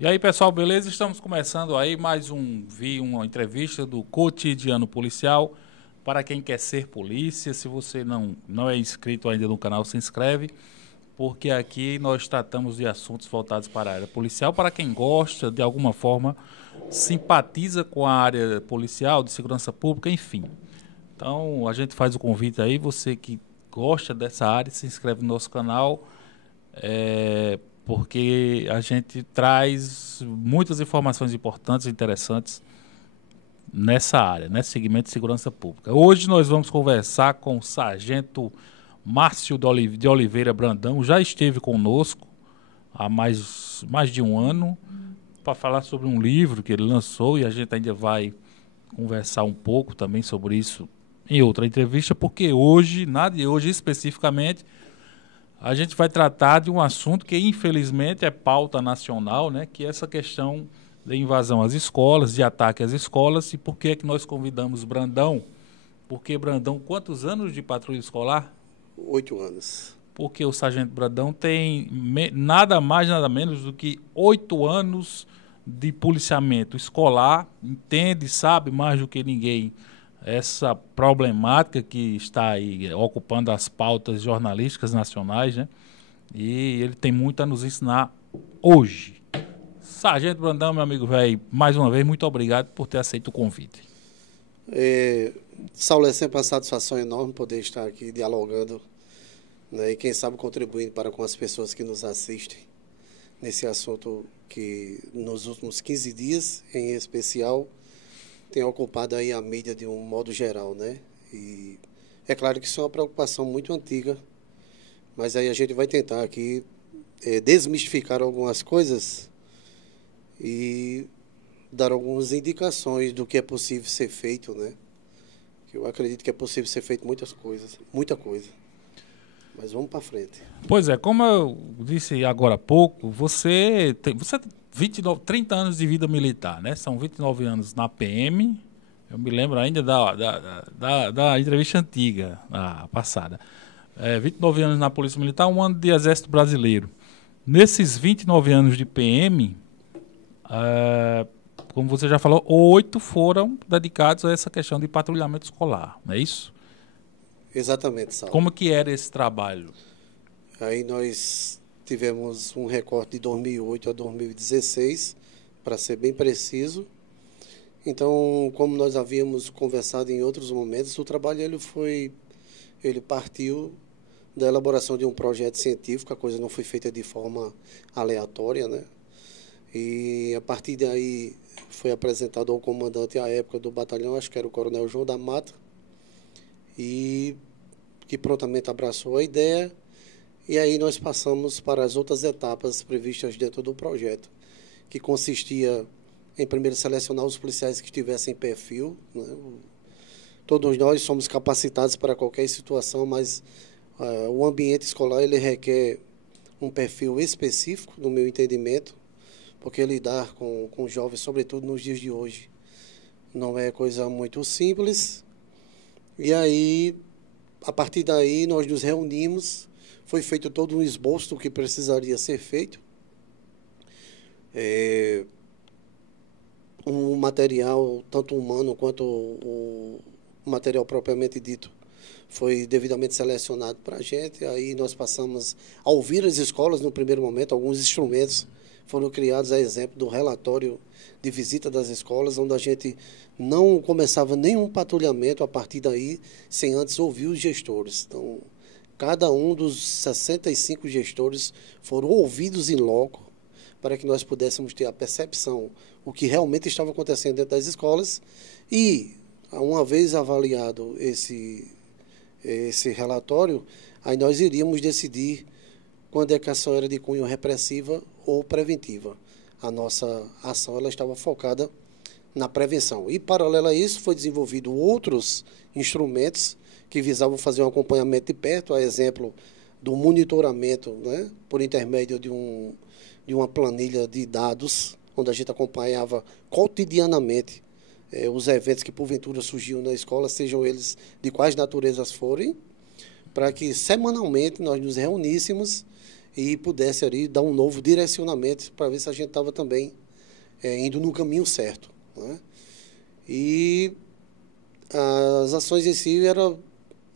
E aí, pessoal, beleza? Estamos começando aí uma entrevista do Cotidiano Policial. Para quem quer ser polícia, se você não é inscrito ainda no canal, se inscreve, porque aqui nós tratamos de assuntos voltados para a área policial. Para quem gosta, de alguma forma, simpatiza com a área policial, de segurança pública, enfim. Então, a gente faz o convite aí, você que gosta dessa área, se inscreve no nosso canal. Porque a gente traz muitas informações importantes e interessantes nessa área, nesse segmento de segurança pública. Hoje nós vamos conversar com o Sargento Márcio de Oliveira Brandão, já esteve conosco há mais de um ano, para falar sobre um livro que ele lançou, e a gente ainda vai conversar um pouco também sobre isso em outra entrevista, porque hoje, nada de hoje especificamente, a gente vai tratar de um assunto que, infelizmente, é pauta nacional, né? Que é essa questão da invasão às escolas, de ataque às escolas. E por que é que nós convidamos Brandão? Porque Brandão, quantos anos de patrulha escolar? 8 anos. Porque o Sargento Brandão tem nada mais, nada menos do que 8 anos de policiamento escolar, entende, sabe mais do que ninguém essa problemática que está aí ocupando as pautas jornalísticas nacionais, né? E ele tem muito a nos ensinar hoje. Sargento Brandão, meu amigo velho, mais uma vez, muito obrigado por ter aceito o convite. Saulo, é sempre uma satisfação enorme poder estar aqui dialogando, né, e quem sabe contribuindo para com as pessoas que nos assistem nesse assunto que nos últimos 15 dias, em especial, tem ocupado aí a mídia de um modo geral, né? E é claro que isso é uma preocupação muito antiga, mas aí a gente vai tentar aqui desmistificar algumas coisas e dar algumas indicações do que é possível ser feito, né? Eu acredito que é possível ser feito muitas coisas, muita coisa. Mas vamos para frente. Pois é, como eu disse agora há pouco, você tem 30 anos de vida militar, né? São 29 anos na PM. Eu me lembro ainda da entrevista antiga, a passada. 29 anos na Polícia Militar, um ano de Exército Brasileiro. Nesses 29 anos de PM, como você já falou, 8 foram dedicados a essa questão de patrulhamento escolar, não é isso? Exatamente, Saulo. Como que era esse trabalho? Aí nós tivemos um recorte de 2008 a 2016, para ser bem preciso. Então, como nós havíamos conversado em outros momentos, o trabalho ele partiu da elaboração de um projeto científico, a coisa não foi feita de forma aleatória, né? E a partir daí foi apresentado ao comandante à época do batalhão, acho que era o Coronel João da Mata, e que prontamente abraçou a ideia, e aí nós passamos para as outras etapas previstas dentro do projeto, que consistia em primeiro selecionar os policiais que estivessem em perfil, né? Todos nós somos capacitados para qualquer situação, mas o ambiente escolar ele requer um perfil específico, no meu entendimento, porque lidar com jovens, sobretudo nos dias de hoje, não é coisa muito simples. E aí, a partir daí, nós nos reunimos, foi feito todo um esboço do que precisaria ser feito. Um material, tanto humano quanto o material propriamente dito, foi devidamente selecionado para a gente. Aí nós passamos a ouvir as escolas no primeiro momento, alguns instrumentos foram criados a exemplo do relatório de visita das escolas, onde a gente não começava nenhum patrulhamento a partir daí, sem antes ouvir os gestores. Então, cada um dos 65 gestores foram ouvidos em loco, para que nós pudéssemos ter a percepção o que realmente estava acontecendo dentro das escolas e, uma vez avaliado esse relatório, aí nós iríamos decidir quando é que a ação era de cunho repressiva ou preventiva. A nossa ação ela estava focada na prevenção. E, paralelo a isso, foi desenvolvido outros instrumentos que visavam fazer um acompanhamento de perto, a exemplo do monitoramento, né, por intermédio de uma planilha de dados, onde a gente acompanhava cotidianamente os eventos que porventura surgiam na escola, sejam eles de quais naturezas forem, para que semanalmente nós nos reuníssemos e pudesse ali dar um novo direcionamento para ver se a gente estava também indo no caminho certo, né? E as ações em si eram,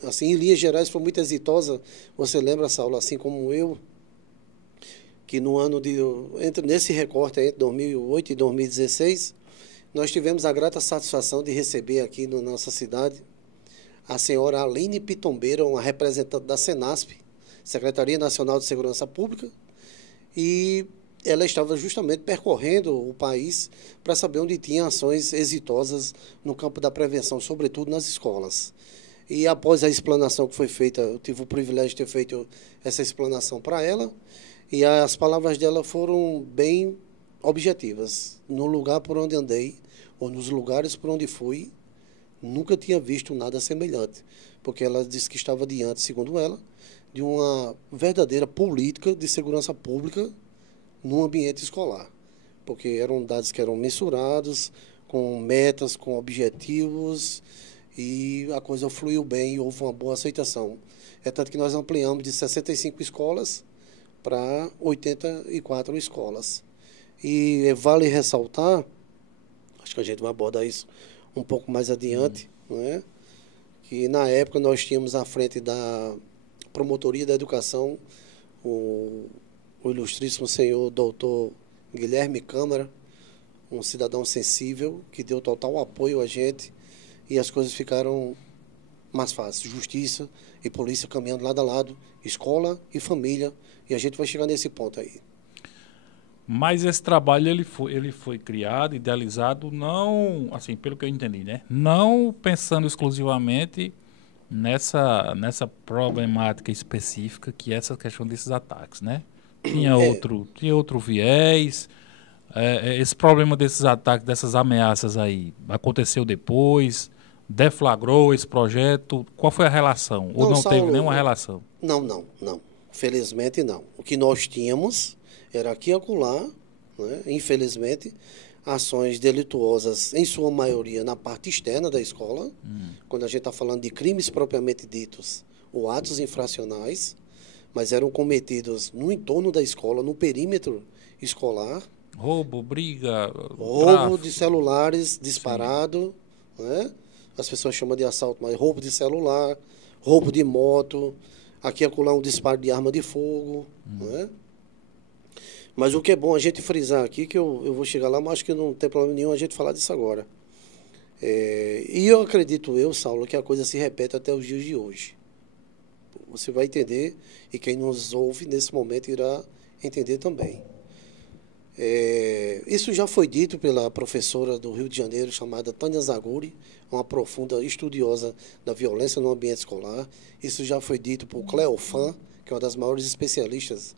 assim, em linhas gerais, foi muito exitosa. Você lembra, Saulo, assim como eu, que no ano nesse recorte entre 2008 e 2016, nós tivemos a grata satisfação de receber aqui na nossa cidade a senhora Aline Pitombeira, uma representante da Senasp, Secretaria Nacional de Segurança Pública, e ela estava justamente percorrendo o país para saber onde tinha ações exitosas no campo da prevenção, sobretudo nas escolas. E após a explanação que foi feita, eu tive o privilégio de ter feito essa explanação para ela, e as palavras dela foram bem objetivas. No lugar por onde andei, ou nos lugares por onde fui, nunca tinha visto nada semelhante, porque ela disse que estava diante, segundo ela, de uma verdadeira política de segurança pública no ambiente escolar, porque eram dados que eram mensurados, com metas, com objetivos, e a coisa fluiu bem e houve uma boa aceitação. É tanto que nós ampliamos de 65 escolas para 84 escolas. E vale ressaltar, acho que a gente vai abordar isso um pouco mais adiante, né? Que na época nós tínhamos à frente da Promotoria da Educação o ilustríssimo senhor doutor Guilherme Câmara, um cidadão sensível que deu total apoio a gente, e as coisas ficaram mais fáceis. Justiça e polícia caminhando lado a lado, escola e família, e a gente vai chegar nesse ponto aí. Mas esse trabalho ele foi criado, idealizado, não, assim, pelo que eu entendi, né? Não pensando exclusivamente nessa problemática específica que é essa questão desses ataques, né? Tinha outro viés. Esse problema desses ataques, dessas ameaças aí, aconteceu depois, deflagrou esse projeto. Qual foi a relação? Ou não Saulo, teve nenhuma relação? Não. Felizmente não. O que nós tínhamos era aqui e acolá, né? Infelizmente, ações delituosas, em sua maioria na parte externa da escola, quando a gente está falando de crimes propriamente ditos ou atos infracionais, mas eram cometidos no entorno da escola, no perímetro escolar. Roubo, briga, roubo tráfico de celulares disparado, né? As pessoas chamam de assalto, mas roubo de celular, roubo de moto, aqui e acolá um disparo de arma de fogo, né? Mas o que é bom a gente frisar aqui, que eu vou chegar lá, mas acho que não tem problema nenhum a gente falar disso agora. E eu acredito, Saulo, que a coisa se repete até os dias de hoje. Você vai entender, e quem nos ouve nesse momento irá entender também. Isso já foi dito pela professora do Rio de Janeiro, chamada Tânia Zaguri, uma profunda estudiosa da violência no ambiente escolar. Isso já foi dito por Cleofan, que é uma das maiores especialistas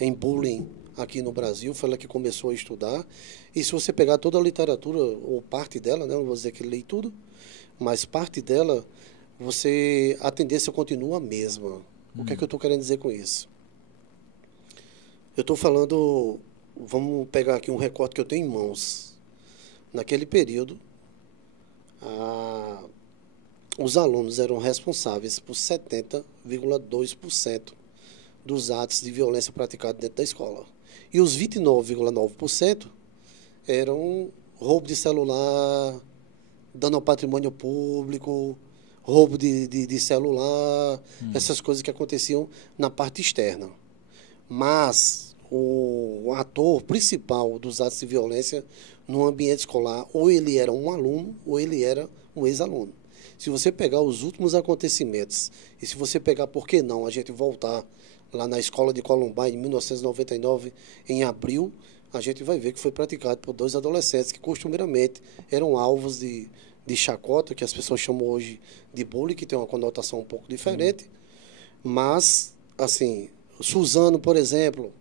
em bullying aqui no Brasil, foi ela que começou a estudar. E se você pegar toda a literatura, ou parte dela, né, não vou dizer que leio tudo, mas parte dela, a tendência continua a mesma. O que é que eu estou querendo dizer com isso? Eu estou falando, vamos pegar aqui um recorte que eu tenho em mãos. Naquele período, os alunos eram responsáveis por 70,2% dos atos de violência praticados dentro da escola. E os 29,9% eram roubo de celular, dano ao patrimônio público, roubo de celular, essas coisas que aconteciam na parte externa. Mas o ator principal dos atos de violência no ambiente escolar, ou ele era um aluno, ou ele era um ex-aluno. Se você pegar os últimos acontecimentos, e se você pegar, por que não, a gente voltar lá na escola de Columbine, em 1999, em abril, a gente vai ver que foi praticado por 2 adolescentes que costumeiramente eram alvos de chacota, que as pessoas chamam hoje de bullying, que tem uma conotação um pouco diferente. Mas, assim, Suzano, por exemplo,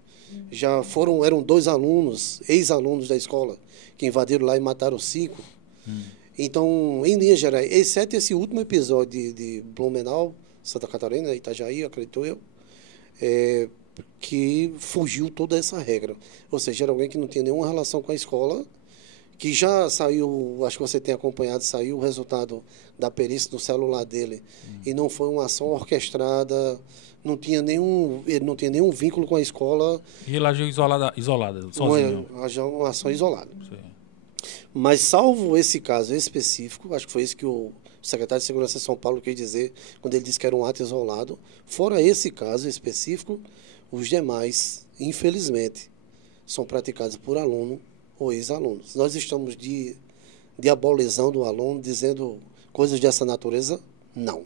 eram 2 alunos, ex-alunos da escola, que invadiram lá e mataram 5. Então, em linhas gerais, exceto esse último episódio de Blumenau, Santa Catarina, Itajaí, acredito eu, que fugiu toda essa regra. Ou seja, era alguém que não tinha nenhuma relação com a escola, que já saiu, acho que você tem acompanhado, saiu o resultado da perícia no celular dele, e não foi uma ação orquestrada, ele não tinha nenhum vínculo com a escola, E ele agiu isolada, sozinho. uma ação isolada. Sim. Mas salvo esse caso específico, acho que foi isso que o secretário de Segurança de São Paulo quis dizer quando ele disse que era um ato isolado, fora esse caso específico, os demais, infelizmente, são praticados por aluno ou ex-alunos. Nós estamos diabolizando o aluno, dizendo coisas dessa natureza? Não.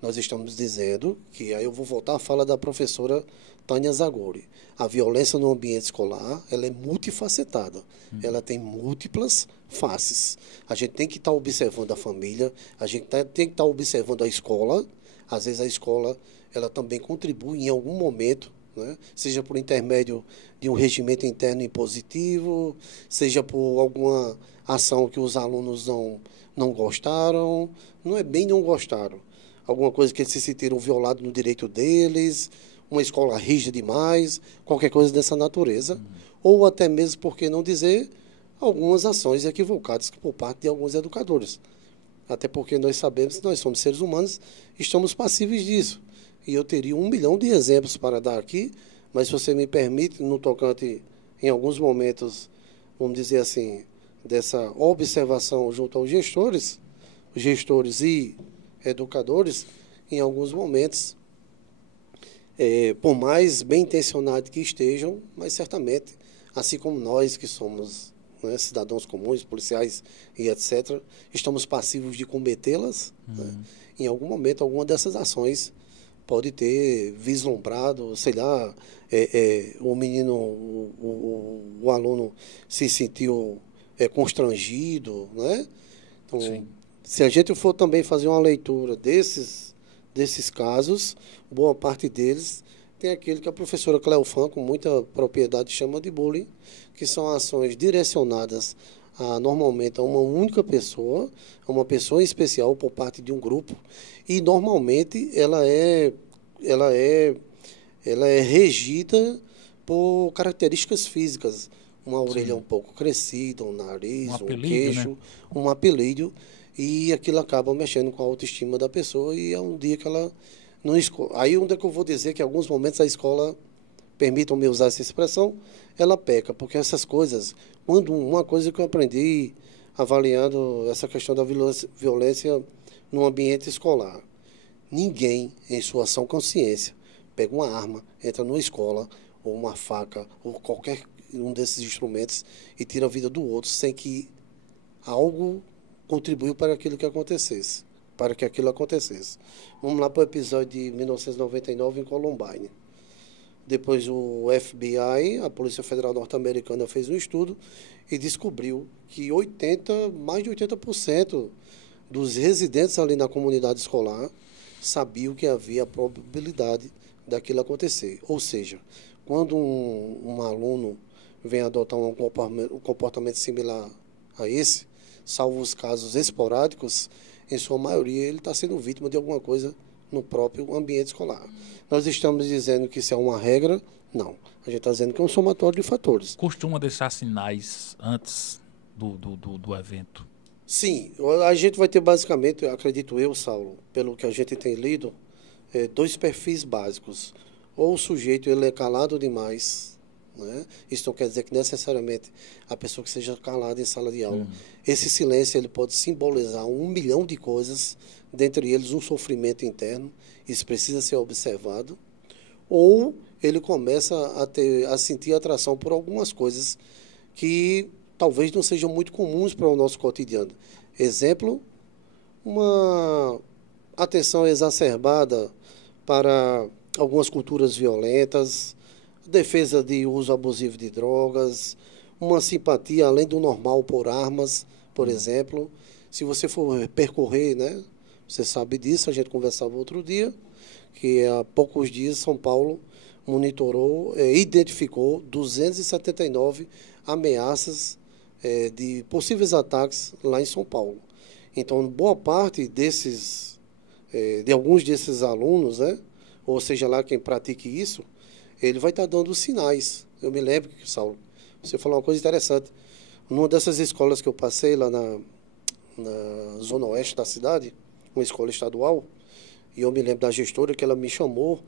Nós estamos dizendo que, aí eu vou voltar à fala da professora Tânia Zagori, a violência no ambiente escolar, ela é multifacetada, ela tem múltiplas faces. A gente tem que estar observando a família, a gente tem que estar observando a escola, às vezes a escola ela também contribui em algum momento, né? Seja por intermédio de um regimento interno impositivo, seja por alguma ação que os alunos não gostaram, não é bem não gostaram, alguma coisa que eles se sentiram violados no direito deles, uma escola rígida demais, qualquer coisa dessa natureza, ou até mesmo, por que não dizer, algumas ações equivocadas por parte de alguns educadores. Até porque nós sabemos que nós somos seres humanos, estamos passíveis disso. E eu teria 1 milhão de exemplos para dar aqui, mas se você me permite, no tocante, em alguns momentos, vamos dizer assim, dessa observação junto aos gestores e educadores, em alguns momentos, por mais bem intencionados que estejam, mas certamente, assim como nós que somos, né, cidadãos comuns, policiais e etc., estamos passivos de cometê-las, né? Em algum momento, alguma dessas ações pode ter vislumbrado, sei lá, o menino, o aluno se sentiu constrangido, né? Então, Sim. se a gente for também fazer uma leitura desses casos, boa parte deles tem aquele que a professora Cleofan, com muita propriedade, chama de bullying, que são ações direcionadas normalmente a uma única pessoa, a uma pessoa em especial por parte de um grupo, e normalmente ela é regida por características físicas, uma orelha um pouco crescida, um nariz, um queixo, né? Um apelido, e aquilo acaba mexendo com a autoestima da pessoa, e é um dia que ela não escolhe. Aí onde é que eu vou dizer que em alguns momentos a escola, permitam-me usar essa expressão, ela peca, porque essas coisas, quando uma coisa que eu aprendi avaliando essa questão da violência no ambiente escolar, ninguém, em sua sã consciência, pega uma arma, entra numa escola, ou uma faca, ou qualquer um desses instrumentos, e tira a vida do outro, sem que algo contribuiu para aquilo que acontecesse, para que aquilo acontecesse. Vamos lá para o episódio de 1999 em Columbine. Depois o FBI, a Polícia Federal Norte-Americana, fez um estudo e descobriu que mais de 80% dos residentes ali na comunidade escolar sabiam que havia a probabilidade daquilo acontecer. Ou seja, quando um aluno vem adotar um comportamento similar a esse, salvo os casos esporádicos, em sua maioria ele está sendo vítima de alguma coisa no próprio ambiente escolar. Nós estamos dizendo que isso é uma regra? Não. A gente está dizendo que é um somatório de fatores. Costuma deixar sinais antes do evento? Sim. A gente vai ter basicamente, acredito eu, Saulo, pelo que a gente tem lido, 2 perfis básicos. Ou o sujeito ele é calado demais, né? Isso não quer dizer que necessariamente a pessoa que seja calada em sala de aula. Esse silêncio ele pode simbolizar 1 milhão de coisas, dentre eles um sofrimento interno, isso precisa ser observado, ou ele começa a sentir atração por algumas coisas que talvez não sejam muito comuns para o nosso cotidiano. Exemplo, uma atenção exacerbada para algumas culturas violentas, defesa de uso abusivo de drogas, uma simpatia além do normal por armas, por exemplo. Se você for percorrer, né, você sabe disso, a gente conversava outro dia, que há poucos dias São Paulo monitorou, identificou 279 ameaças de possíveis ataques lá em São Paulo. Então, boa parte desses, de alguns desses alunos, né, ou seja lá quem pratique isso, ele vai estar dando sinais. Eu me lembro que, Saulo, você falou uma coisa interessante. Numa dessas escolas que eu passei lá na zona oeste da cidade, uma escola estadual, e eu me lembro da gestora que ela me chamou,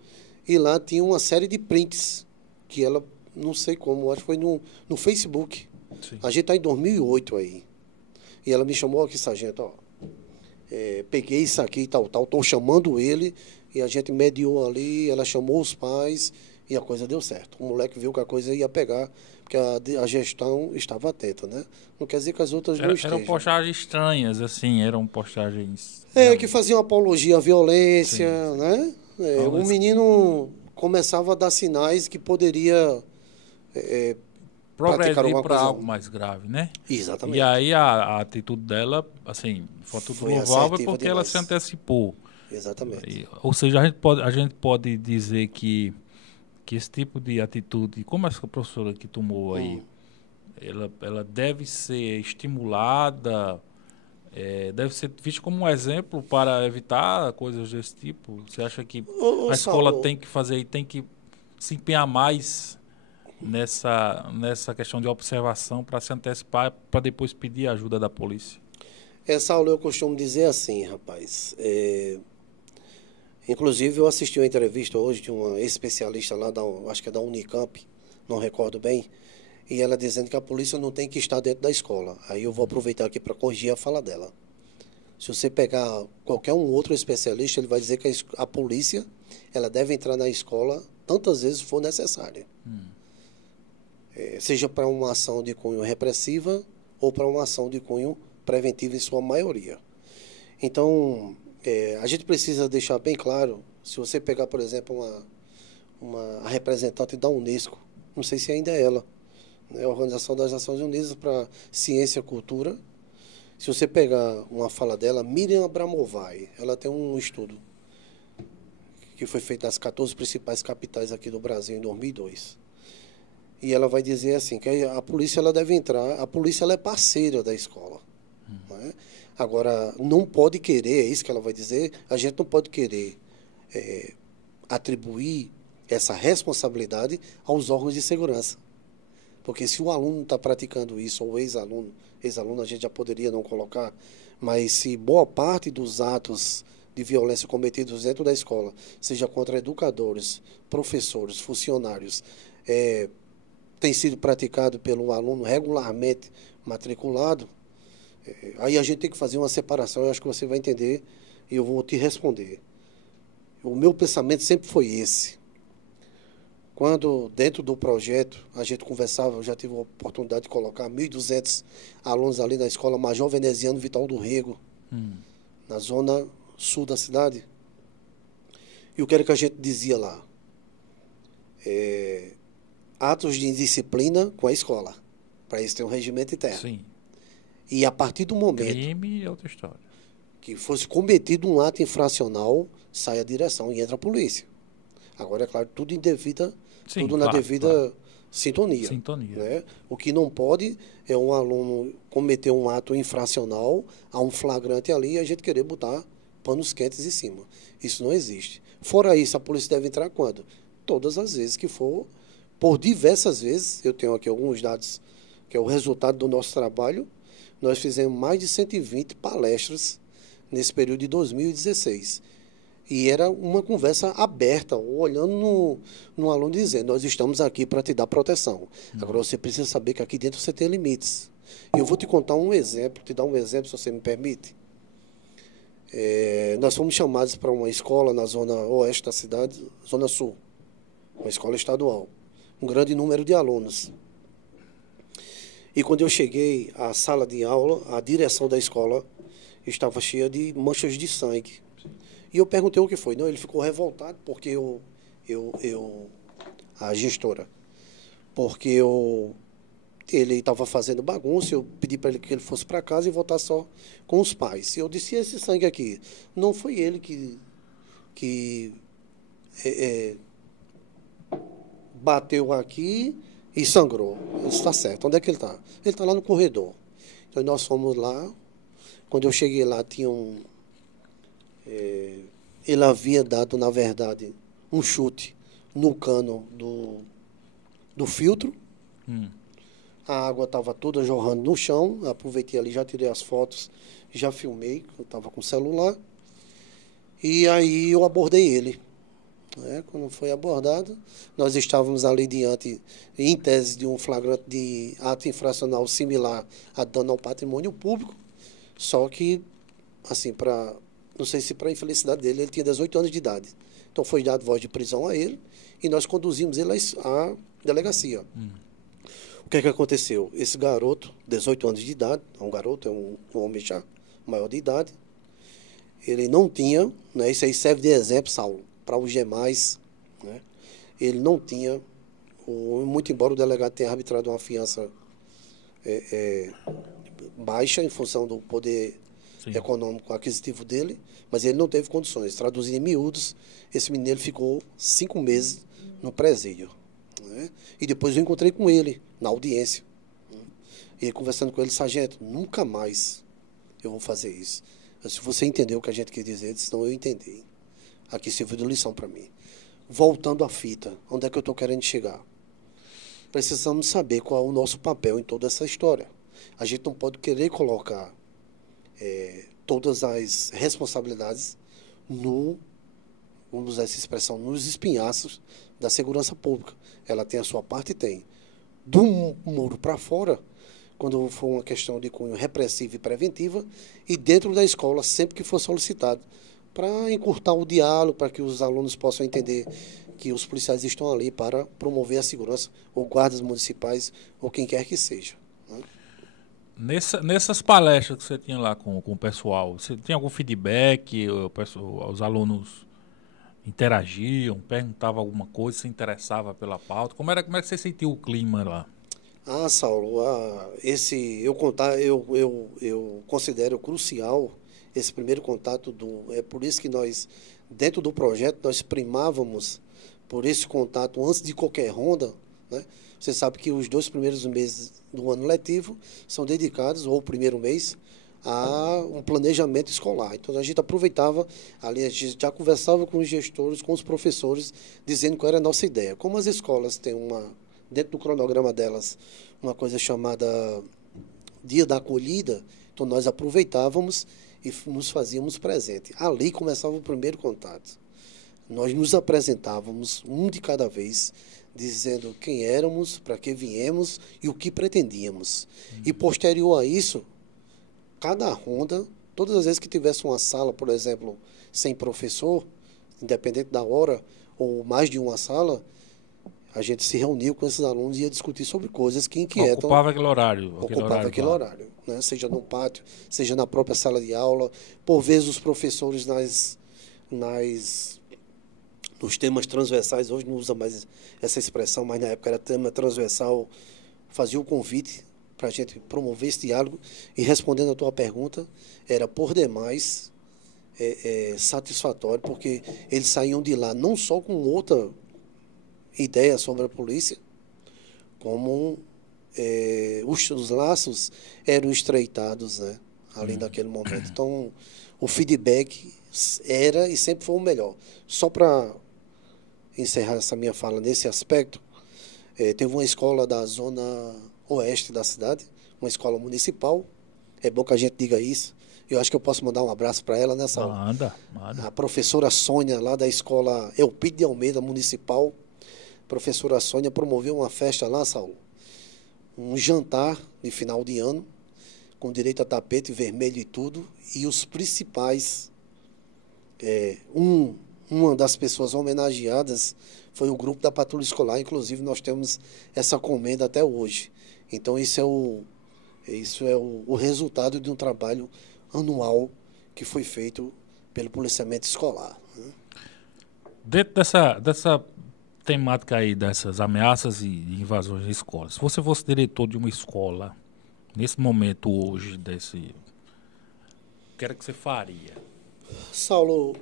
e lá tinha uma série de prints, que ela, não sei como, acho que foi no Facebook. Sim. A gente está em 2008 aí. E ela me chamou aqui, sargento, ó, peguei isso aqui e tal, estou chamando ele, e a gente mediou ali, ela chamou os pais, e a coisa deu certo. O moleque viu que a coisa ia pegar, porque a gestão estava atenta, né? Não quer dizer que as outras não estejam. Eram postagens estranhas, assim, eram postagens... Que faziam apologia à violência, Sim. né? Então, O menino começava a dar sinais que poderia praticar progredir alguma para coisa. algo mais grave, né? Exatamente. E aí a atitude dela, assim, foi tudo Foi louvável assertiva porque ela demais. se antecipou. Exatamente. Ou seja, a gente pode dizer que esse tipo de atitude, como essa professora que tomou aí, ela deve ser estimulada, deve ser vista como um exemplo para evitar coisas desse tipo. Você acha que a escola Saulo, tem que fazer, tem que se empenhar mais nessa questão de observação para se antecipar, para depois pedir a ajuda da polícia? Saulo, eu costumo dizer assim, rapaz. Inclusive, eu assisti uma entrevista hoje de uma especialista lá, acho que é da Unicamp, não recordo bem, e ela dizendo que a polícia não tem que estar dentro da escola. Aí eu vou aproveitar aqui para corrigir a fala dela. Se você pegar qualquer um outro especialista, ele vai dizer que a polícia ela deve entrar na escola tantas vezes for necessária. Seja para uma ação de cunho repressiva ou para uma ação de cunho preventivo em sua maioria. Então, a gente precisa deixar bem claro, se você pegar, por exemplo, uma representante da Unesco, não sei se ainda é ela, né, a Organização das Nações Unidas para Ciência e Cultura, se você pegar uma fala dela, Miriam Abramovay, ela tem um estudo que foi feito nas 14 principais capitais aqui do Brasil em 2002. E ela vai dizer assim, que a polícia ela deve entrar, a polícia ela é parceira da escola. Né? Agora, não pode querer, é isso que ela vai dizer, a gente não pode querer atribuir essa responsabilidade aos órgãos de segurança. Porque se o aluno está praticando isso, ou ex-aluno a gente já poderia não colocar, mas se boa parte dos atos de violência cometidos dentro da escola, seja contra educadores, professores, funcionários, tem sido praticado pelo aluno regularmente matriculado, aí a gente tem que fazer uma separação, eu acho que você vai entender e eu vou te responder. O meu pensamento sempre foi esse. Quando, dentro do projeto, a gente conversava, eu já tive a oportunidade de colocar 1.200 alunos ali na Escola Major Veneziano Vital do Rego, na zona sul da cidade. E o que era que a gente dizia lá? Atos de indisciplina com a escola. Para isso tem um regimento interno. Sim. E a partir do momento Crime é outra história. que fosse cometido um ato infracional, sai a direção e entra a polícia. Agora, é claro, tudo na devida sintonia. Né? O que não pode é um aluno cometer um ato infracional, há um flagrante ali e a gente querer botar panos quentes em cima. Isso não existe. Fora isso, a polícia deve entrar quando? Todas as vezes que for, por diversas vezes, eu tenho aqui alguns dados, que é o resultado do nosso trabalho, nós fizemos mais de 120 palestras nesse período de 2016. E era uma conversa aberta, olhando no aluno dizendo, nós estamos aqui para te dar proteção. Agora você precisa saber que aqui dentro você tem limites. E eu vou te contar um exemplo, te dar um exemplo, se você me permite. Nós fomos chamados para uma escola na zona oeste da cidade, zona sul, uma escola estadual, um grande número de alunos. E quando eu cheguei à sala de aula, a direção da escola estava cheia de manchas de sangue. E eu perguntei o que foi. Não, ele ficou revoltado porque a gestora, porque ele estava fazendo bagunça, eu pedi para ele que ele fosse para casa e voltasse só com os pais. E eu disse, e esse sangue aqui? Não foi ele que bateu aqui e sangrou. Isso está certo. Onde é que ele está? Ele está lá no corredor. Então nós fomos lá. Quando eu cheguei lá, tinha ele havia dado, na verdade, um chute no cano do filtro. A água estava toda jorrando no chão, aproveitei ali, já tirei as fotos, já filmei, eu estava com o celular, e aí eu abordei ele. Né? Quando foi abordado, nós estávamos ali diante, em tese, de um flagrante de ato infracional similar a dano ao patrimônio público, só que, assim, não sei se para a infelicidade dele, ele tinha 18 anos de idade. Então foi dado voz de prisão a ele e nós conduzimos ele à delegacia. O que é que aconteceu? Esse garoto, 18 anos de idade, é um garoto, é um homem já maior de idade, ele não tinha, né, isso aí serve de exemplo, Saulo, para os demais, né, ele não tinha, muito embora o delegado tenha arbitrado uma fiança baixa em função do poder econômico aquisitivo dele, mas ele não teve condições. Traduzindo em miúdos, esse menino ficou 5 meses no presídio. Né? E depois eu encontrei com ele na audiência. Né? E conversando com ele, sargento, nunca mais eu vou fazer isso. Se você entendeu o que a gente quer dizer, senão eu entendi. Aqui serviu de lição para mim. Voltando à fita, onde é que eu estou querendo chegar? Precisamos saber qual é o nosso papel em toda essa história. A gente não pode querer colocar todas as responsabilidades vamos usar essa expressão, nos espinhaços da segurança pública. Ela tem a sua parte e tem. Do muro para fora, quando for uma questão de cunho repressiva e preventiva, e dentro da escola, sempre que for solicitado, para encurtar o diálogo, para que os alunos possam entender que os policiais estão ali para promover a segurança, ou guardas municipais, ou quem quer que seja. Né? Nessas palestras que você tinha lá com o pessoal, você tinha algum feedback? Os alunos interagiam, perguntavam alguma coisa, se interessava pela pauta? Como é que você sentiu o clima lá? Saulo, eu considero crucial esse primeiro contato é por isso que nós, dentro do projeto, nós primávamos por esse contato antes de qualquer ronda, né? Você sabe que os 2 primeiros meses do ano letivo são dedicados, ou o primeiro mês, a um planejamento escolar. Então, a gente aproveitava, ali a gente já conversava com os gestores, com os professores, dizendo qual era a nossa ideia. Como as escolas têm dentro do cronograma delas, uma coisa chamada Dia da Acolhida, então nós aproveitávamos e nos fazíamos presente. Ali começava o primeiro contato. Nós nos apresentávamos, um de cada vez, dizendo quem éramos, para que viemos e o que pretendíamos. E posterior a isso, cada ronda, todas as vezes que tivesse uma sala, por exemplo, sem professor, independente da hora, ou mais de uma sala, a gente se reuniu com esses alunos e ia discutir sobre coisas que inquietam. Ocupava aquele horário. Ocupava aquele horário, né? Seja no pátio, seja na própria sala de aula. Por vezes os professores nos temas transversais, hoje não usa mais essa expressão, mas na época era tema transversal, fazia o convite para a gente promover esse diálogo. E respondendo a tua pergunta, era por demais satisfatório, porque eles saíam de lá não só com outra ideia sobre a polícia, como os laços eram estreitados, né, além daquele momento. Então, o feedback era e sempre foi o melhor. Só para encerrar essa minha fala nesse aspecto, teve uma escola da zona oeste da cidade, uma escola municipal, é bom que a gente diga isso. Eu acho que eu posso mandar um abraço para ela nessa hora. Manda. A professora Sônia, lá da escola Eupídio de Almeida Municipal, professora Sônia promoveu uma festa lá, Saulo, um jantar de final de ano, com direito a tapete vermelho e tudo, e os principais, uma das pessoas homenageadas foi o grupo da Patrulha Escolar, inclusive nós temos essa comenda até hoje. Então isso é o resultado de um trabalho anual que foi feito pelo policiamento escolar. Né? Dentro dessa temática aí, dessas ameaças e invasões de escolas, se você fosse diretor de uma escola, nesse momento hoje, o que era que você faria? Saulo,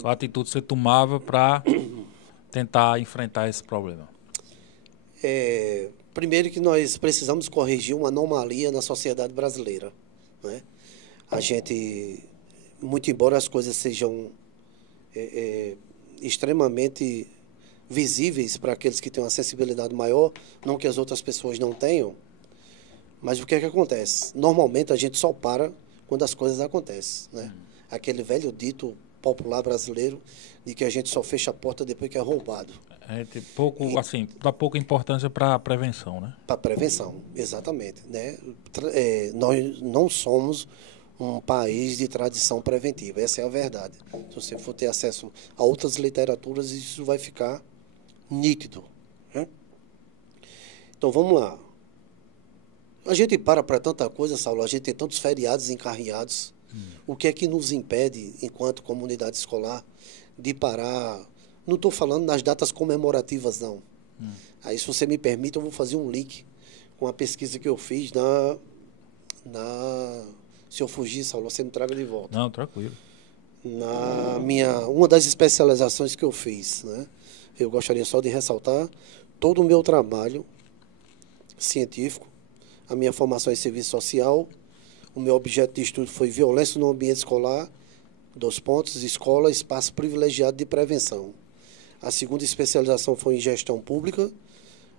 Qual atitude você tomava para tentar enfrentar esse problema? Primeiro que nós precisamos corrigir uma anomalia na sociedade brasileira. Né? A gente, muito embora as coisas sejam extremamente visíveis para aqueles que têm uma sensibilidade maior, não que as outras pessoas não tenham, Mas o que é que acontece? Normalmente a gente só para quando as coisas acontecem, né? Aquele velho dito popular brasileiro de que a gente só fecha a porta depois que é roubado. Tem pouco, assim, dá pouca importância para a prevenção, né? Para prevenção, exatamente, né? Nós não somos um país de tradição preventiva, essa é a verdade. Se você for ter acesso a outras literaturas, isso vai ficar nítido, né? Então vamos lá. A gente para tanta coisa, Saulo, a gente tem tantos feriados encarreados. O que é que nos impede, enquanto comunidade escolar, de parar? Não estou falando nas datas comemorativas, não. Aí, se você me permite, eu vou fazer um link com a pesquisa que eu fiz Se eu fugir, Saulo, você me traga de volta. Não, tranquilo. Uma das especializações que eu fiz, né? Eu gostaria só de ressaltar todo o meu trabalho científico, a minha formação em serviço social. O meu objeto de estudo foi violência no ambiente escolar, escola, espaço privilegiado de prevenção. A segunda especialização foi em gestão pública.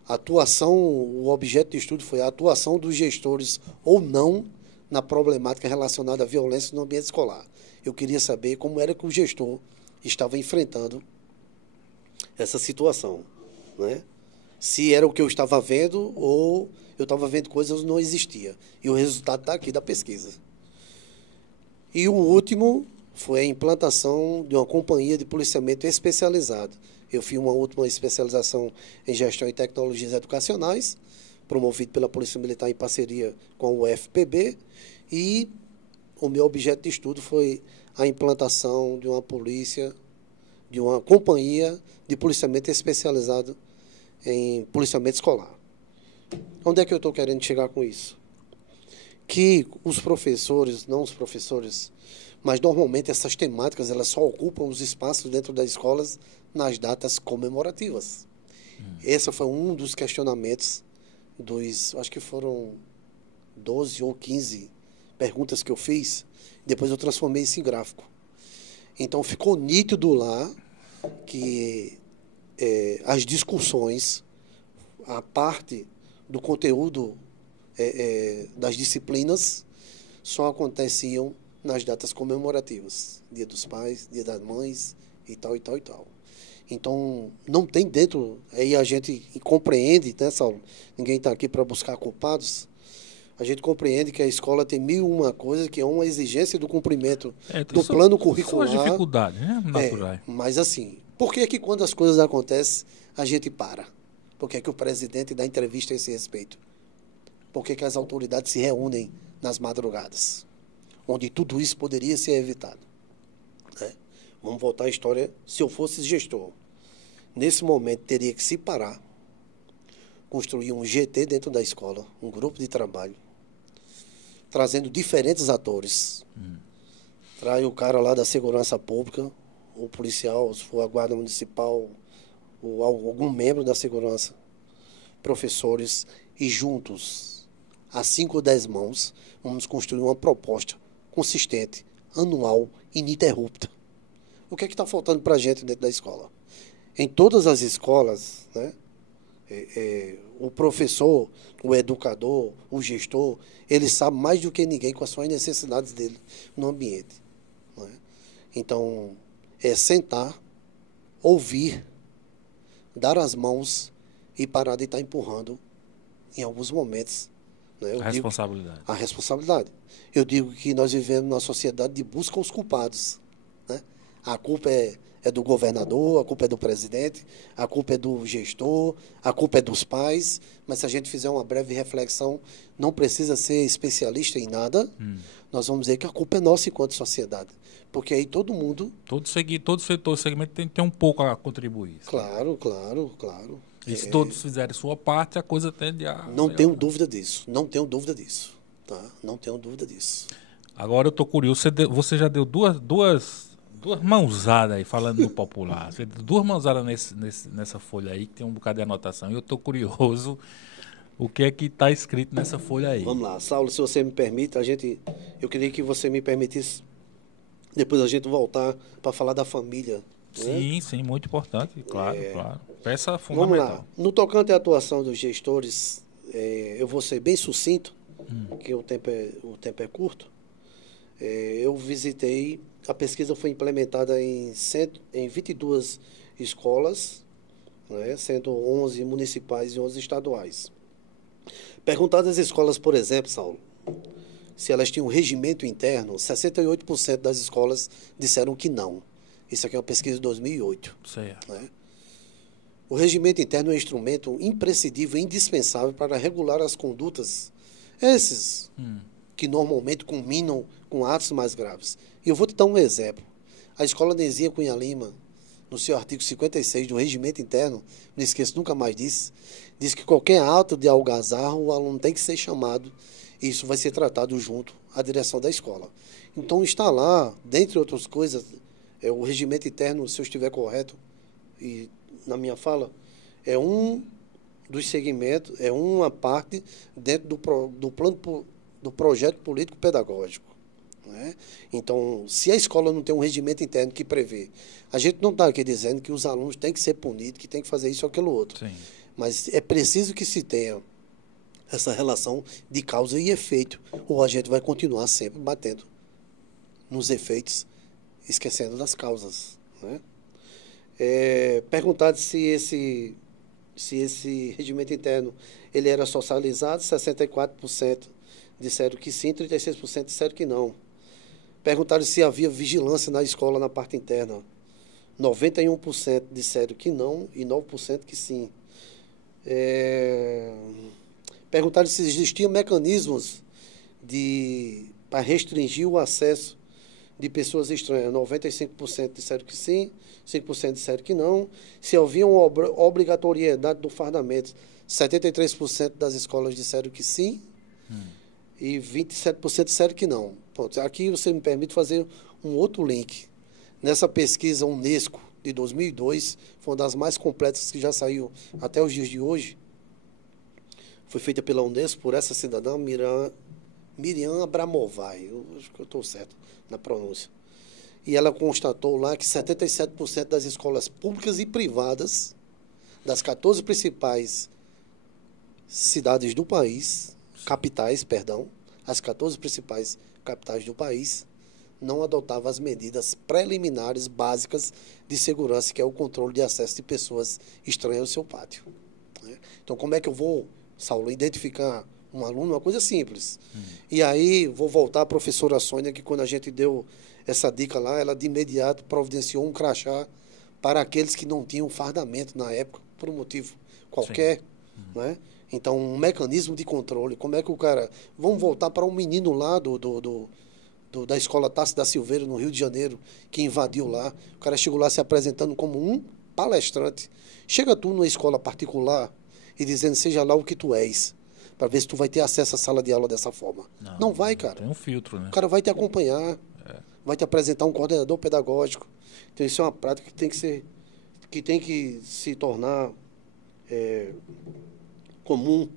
O objeto de estudo foi a atuação dos gestores ou não na problemática relacionada à violência no ambiente escolar. Eu queria saber como era que o gestor estava enfrentando essa situação, né? Se era o que eu estava vendo ou eu estava vendo coisas que não existiam. E o resultado está aqui da pesquisa. E o último foi a implantação de uma companhia de policiamento especializado. Eu fiz uma última especialização em gestão e tecnologias educacionais, promovido pela Polícia Militar em parceria com o UFPB, e o meu objeto de estudo foi a implantação de uma companhia de policiamento especializado em policiamento escolar. Onde é que eu estou querendo chegar com isso? Que os professores, não os professores, mas normalmente essas temáticas elas só ocupam os espaços dentro das escolas nas datas comemorativas. Esse foi um dos questionamentos acho que foram 12 ou 15 perguntas que eu fiz, depois eu transformei isso em gráfico. Então ficou nítido lá que as discussões, a parte do conteúdo das disciplinas só aconteciam nas datas comemorativas, Dia dos Pais, Dia das Mães e tal, e tal, e tal. Então, não tem dentro, aí a gente compreende, né, Saulo? Ninguém está aqui para buscar culpados. A gente compreende que a escola tem 1001 coisas, que é uma exigência do cumprimento do plano curricular. São as dificuldades, né, naturais. Mas assim, por que quando as coisas acontecem, a gente para? Por que o presidente dá entrevista a esse respeito? Por que as autoridades se reúnem nas madrugadas? Onde tudo isso poderia ser evitado, né? Vamos voltar à história. Se eu fosse gestor, nesse momento teria que se parar, construir um GT dentro da escola, um grupo de trabalho, trazendo diferentes atores. Traz o cara lá da segurança pública, o policial, se for a guarda municipal, ou algum membro da segurança, professores, e juntos, a 5 ou 10 mãos, vamos construir uma proposta consistente, anual, ininterrupta. O que é que está faltando para a gente dentro da escola? Em todas as escolas, né, o professor, o educador, o gestor, ele sabe mais do que ninguém quais são as necessidades dele no ambiente, né? Então, é sentar, ouvir, dar as mãos e parar de estar empurrando em alguns momentos, né? A responsabilidade. A responsabilidade. Eu digo que nós vivemos numa sociedade de busca aos culpados, né? A culpa é do governador, a culpa é do presidente, a culpa é do gestor, a culpa é dos pais, mas se a gente fizer uma breve reflexão, não precisa ser especialista em nada, nós vamos dizer que a culpa é nossa enquanto sociedade. Porque aí todo mundo... Todo setor, segmento tem um pouco a contribuir. Claro, claro, claro. E se todos fizerem sua parte, a coisa tende a... Não tenho dúvida disso, não tenho dúvida disso, tá? Não tenho dúvida disso. Agora eu estou curioso, você já deu duas mãozadas aí, falando no popular. Você deu duas mãozadas nessa folha aí, que tem um bocado de anotação. E eu estou curioso o que é que está escrito nessa folha aí. Vamos lá, Saulo, se você me permite, eu queria que você me permitisse depois a gente voltar para falar da família. Sim, né? Sim, muito importante, claro, claro. Peça fundamental. Vamos lá. No tocante à atuação dos gestores, eu vou ser bem sucinto, que o tempo é curto, eu visitei, a pesquisa foi implementada em 22 escolas, né, sendo 11 municipais e 11 estaduais. Perguntadas as escolas, por exemplo, Saulo, se elas tinham regimento interno, 68% das escolas disseram que não. Isso aqui é uma pesquisa de 2008. Certo. Né? O regimento interno é um instrumento imprescindível e indispensável para regular as condutas, esses que normalmente culminam com atos mais graves. E eu vou te dar um exemplo. A Escola Nezinha Cunha Lima, no seu artigo 56 do regimento interno, não esqueço nunca mais disso, diz que qualquer ato de algazarra, o aluno tem que ser chamado, e isso vai ser tratado junto à direção da escola. Então está lá, dentre outras coisas, o regimento interno, se eu estiver correto, e na minha fala, é um dos segmentos, é uma parte dentro do plano do projeto político-pedagógico. Né? Então, se a escola não tem um regimento interno que prevê, a gente não está aqui dizendo que os alunos têm que ser punidos, que tem que fazer isso ou aquilo outro. Sim. Mas é preciso que se tenha essa relação de causa e efeito, ou a gente vai continuar sempre batendo nos efeitos, esquecendo das causas. Né? Perguntado se esse regimento interno ele era socializado, 64% disseram que sim, 36% disseram que não. Perguntaram se havia vigilância na escola na parte interna. 91% disseram que não e 9% que sim. Perguntaram se existiam mecanismos para restringir o acesso de pessoas estranhas. 95% disseram que sim, 5% disseram que não. Se havia uma obrigatoriedade do fardamento, 73% das escolas disseram que sim e 27% disseram que não. Pronto, aqui você me permite fazer um outro link. Nessa pesquisa Unesco de 2002, foi uma das mais completas que já saiu até os dias de hoje. Foi feita pela Unesco por essa cidadã, Miriam Abramovay, eu acho que eu estou certo na pronúncia. E ela constatou lá que 77% das escolas públicas e privadas, das 14 principais cidades do país, as 14 principais capitais do país, não adotavam as medidas preliminares básicas de segurança, que é o controle de acesso de pessoas estranhas ao seu pátio. Né? Então, como é que eu vou, Saulo, identificar um aluno? Uma coisa simples. E aí, vou voltar à professora Sônia, que quando a gente deu essa dica lá, ela de imediato providenciou um crachá para aqueles que não tinham fardamento na época, por um motivo qualquer. Né? Então, um mecanismo de controle. Como é que o cara... Vamos voltar para um menino lá da escola Tasso da Silveira, no Rio de Janeiro, que invadiu lá. O cara chegou lá se apresentando como um palestrante. Chega tu numa escola particular e dizendo, seja lá o que tu és, para ver se tu vai ter acesso à sala de aula dessa forma. Não vai, cara. Tem um filtro, né? O cara vai te acompanhar, vai te apresentar um coordenador pedagógico. Então, isso é uma prática que tem que se tornar comum.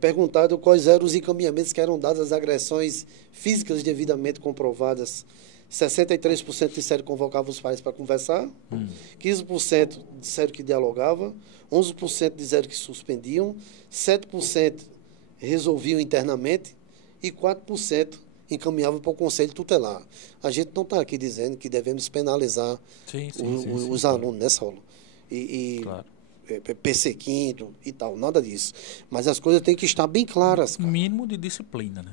Perguntado quais eram os encaminhamentos que eram dados às agressões físicas devidamente comprovadas. 63% disseram que convocavam os pais para conversar, 15% disseram que dialogavam, 11% disseram que suspendiam, 7% resolviam internamente e 4% encaminhavam para o conselho tutelar. A gente não está aqui dizendo que devemos penalizar os alunos, né, Saulo? Claro. Perseguindo e tal, nada disso. Mas as coisas têm que estar bem claras, cara. Mínimo de disciplina, né?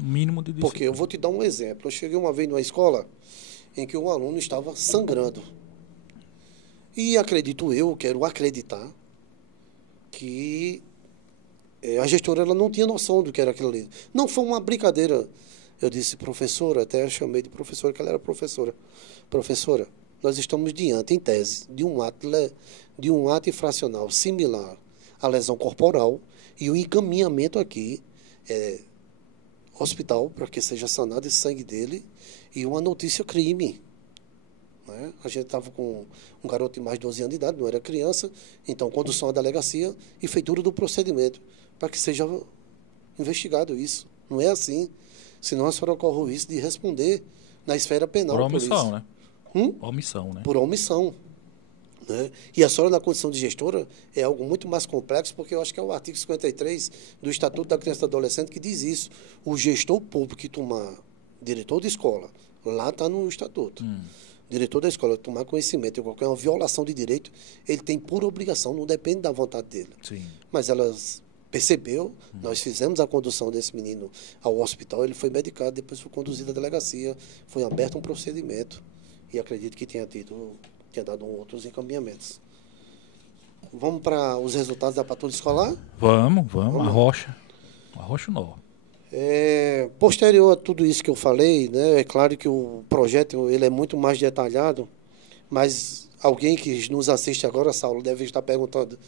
Mínimo de disciplina. Porque eu vou te dar um exemplo. Eu cheguei uma vez numa escola em que um aluno estava sangrando. E acredito eu, quero acreditar, que a gestora ela não tinha noção do que era aquilo ali. Não foi uma brincadeira. Eu disse, professora, até eu chamei de professora, que ela era professora. Professora, nós estamos diante, em tese, de um ato infracional similar à lesão corporal e o encaminhamento aqui hospital para que seja sanado esse sangue dele e uma notícia crime. Né? A gente estava com um garoto de mais de 12 anos de idade, não era criança, então condução à delegacia e feitura do procedimento para que seja investigado isso. Não é assim. Senão a senhora corre o risco de responder na esfera penal. Por omissão, né? Omissão, né? Por omissão. né? E a senhora, na condição de gestora, é algo muito mais complexo, porque eu acho que é o artigo 53 do Estatuto da Criança e do Adolescente que diz isso. O gestor público que tomar, diretor de escola, lá está no Estatuto. Diretor da escola tomar conhecimento de qualquer uma violação de direito, ele tem pura obrigação, não depende da vontade dele. Sim. Mas elas percebeu, nós fizemos a condução desse menino ao hospital, ele foi medicado, depois foi conduzido à delegacia, foi aberto um procedimento e acredito que tinha dado outros encaminhamentos. Vamos para os resultados da patrulha escolar? Vamos. Arrocha Nó. Posterior a tudo isso que eu falei, né, é claro que o projeto ele é muito mais detalhado, mas alguém que nos assiste agora, Saulo, deve estar perguntando: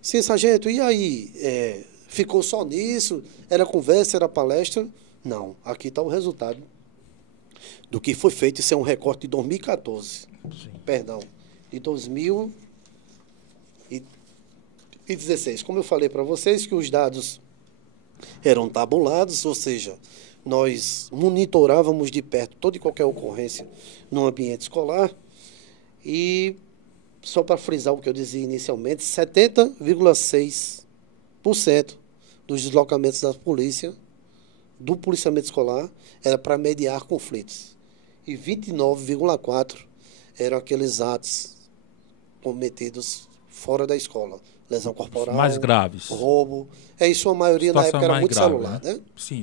sim, sargento, e aí? Ficou só nisso? Era conversa, era palestra? Não, aqui está o resultado do que foi feito. Isso é um recorte de 2014. Sim. Perdão, de 2016. Como eu falei para vocês, que os dados eram tabulados, ou seja, nós monitorávamos de perto toda e qualquer ocorrência no ambiente escolar e, só para frisar o que eu dizia inicialmente, 70,6% dos deslocamentos da polícia, do policiamento escolar, era para mediar conflitos. E 29,4% eram aqueles atos cometidos fora da escola. Lesão corporal, mais graves, roubo. Em sua maioria, na época, era muito grave, celular, né? Sim.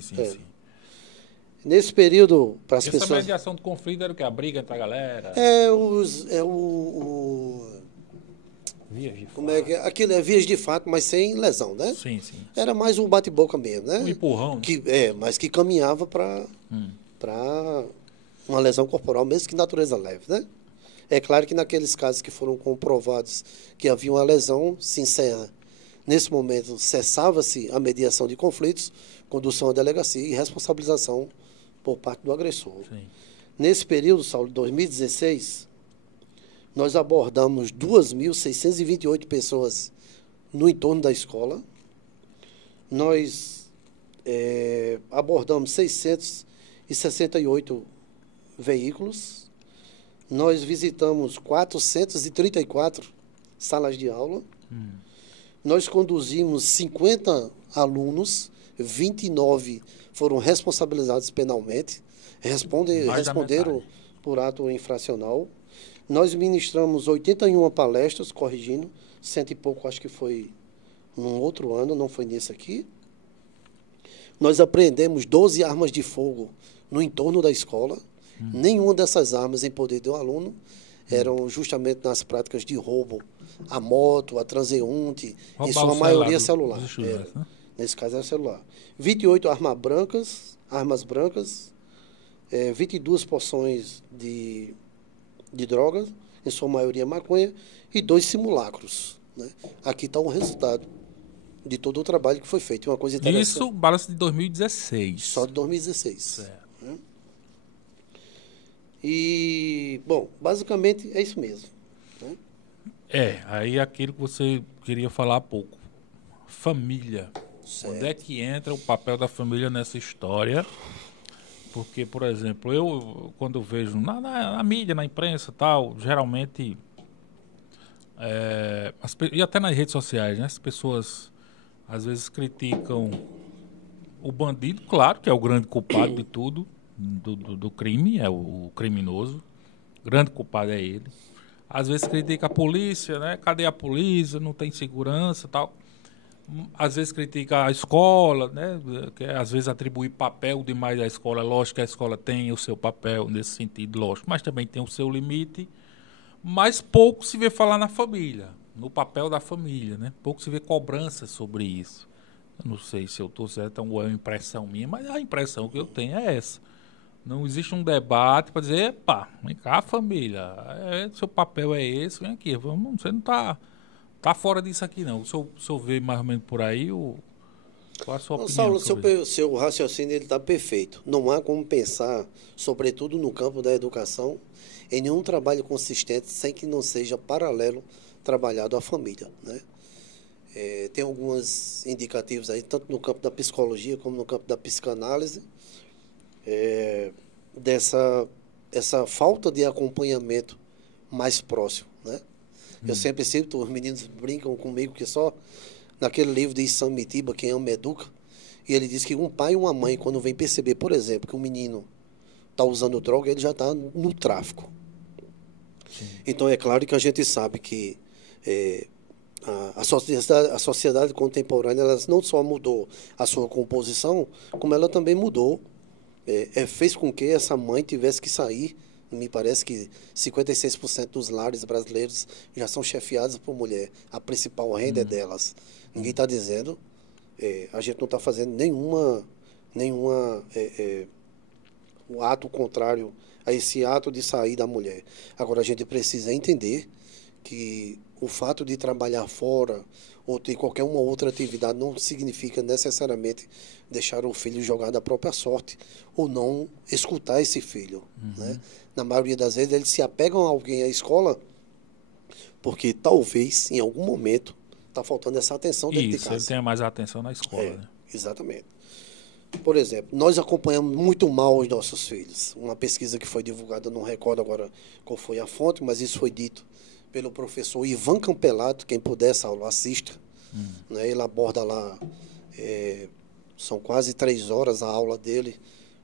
Nesse período, para as Essa pessoas... mediação do conflito era o que? A briga entre a galera? Vias de fato. Como é que é? Aquilo é vias de fato, mas sem lesão, né? Sim. Era mais um bate-boca mesmo, né? Um empurrão. Mas que caminhava para uma lesão corporal, mesmo que natureza leve, né? É claro que naqueles casos que foram comprovados que havia uma lesão, nesse momento cessava-se a mediação de conflitos, condução à delegacia e responsabilização por parte do agressor. Sim. Nesse período, Saulo, de 2016, nós abordamos 2.628 pessoas no entorno da escola. Nós abordamos 668 veículos. Nós visitamos 434 salas de aula. Nós conduzimos 50 alunos, 29 foram responsabilizados penalmente, responderam por ato infracional. Nós ministramos 81 palestras, corrigindo, 100 e pouco acho que foi num outro ano, não foi nesse aqui. Nós apreendemos 12 armas de fogo no entorno da escola. Nenhuma dessas armas em poder do aluno eram justamente nas práticas de roubo a moto, a transeunte, em sua maioria celular. Nesse caso era celular. 28 armas brancas, 22 porções de drogas, em sua maioria maconha, e 2 simulacros. Né? Aqui está o resultado de todo o trabalho que foi feito. Uma coisa interessante. Isso, balanço de 2016. Só de 2016. Certo. E, bom, basicamente é isso mesmo. Né? Aí aquilo que você queria falar há pouco. Família. Certo. Onde é que entra o papel da família nessa história? Porque, por exemplo, eu, quando eu vejo na mídia, na imprensa e tal, geralmente, e até nas redes sociais, né, as pessoas às vezes criticam o bandido, claro, que é o grande culpado de tudo, do crime, é o criminoso. O grande culpado é ele. Às vezes critica a polícia, né? Cadê a polícia? Não tem segurança e tal. Às vezes critica a escola, né? Que às vezes atribui papel demais à escola. Lógico que a escola tem o seu papel nesse sentido, lógico, mas também tem o seu limite. Mas pouco se vê falar na família, no papel da família, né? Pouco se vê cobrança sobre isso. Eu não sei se eu estou certo ou é uma impressão minha, mas a impressão que eu tenho é essa. Não existe um debate para dizer, epa, vem cá, família, seu papel é esse, vem aqui, você não está fora disso aqui, não. O senhor vê mais ou menos por aí, qual a sua opinião? Saulo, seu raciocínio está perfeito. Não há como pensar, sobretudo no campo da educação, em nenhum trabalho consistente sem que não seja paralelo trabalhado à família, né? Tem alguns indicativos aí, tanto no campo da psicologia como no campo da psicanálise, essa falta de acompanhamento mais próximo, né? Eu sempre cito, os meninos brincam comigo que só naquele livro de Issam Mitiba, Quem Ama Educa, e ele diz que um pai e uma mãe, quando vem perceber, por exemplo, que um menino está usando droga, ele já está no tráfico. Então, é claro que a gente sabe que a sociedade contemporânea ela não só mudou a sua composição, como ela também mudou, fez com que essa mãe tivesse que sair. Me parece que 56% dos lares brasileiros já são chefiados por mulher. A principal renda é delas. Ninguém está dizendo, a gente não está fazendo nenhum ato contrário a esse ato de sair da mulher. Agora, a gente precisa entender que o fato de trabalhar fora ou ter qualquer uma outra atividade não significa necessariamente deixar o filho jogar da própria sorte ou não escutar esse filho. Né? Na maioria das vezes, eles se apegam a alguém à escola porque talvez, em algum momento, está faltando essa atenção dentro de casa. Ele tenha mais atenção na escola. Né? Exatamente. Por exemplo, nós acompanhamos muito mal os nossos filhos. Uma pesquisa que foi divulgada, não recordo agora qual foi a fonte, mas isso foi dito pelo professor Ivan Campelato. Quem puder essa aula, assista. Né? Ele aborda lá, são quase 3 horas a aula dele,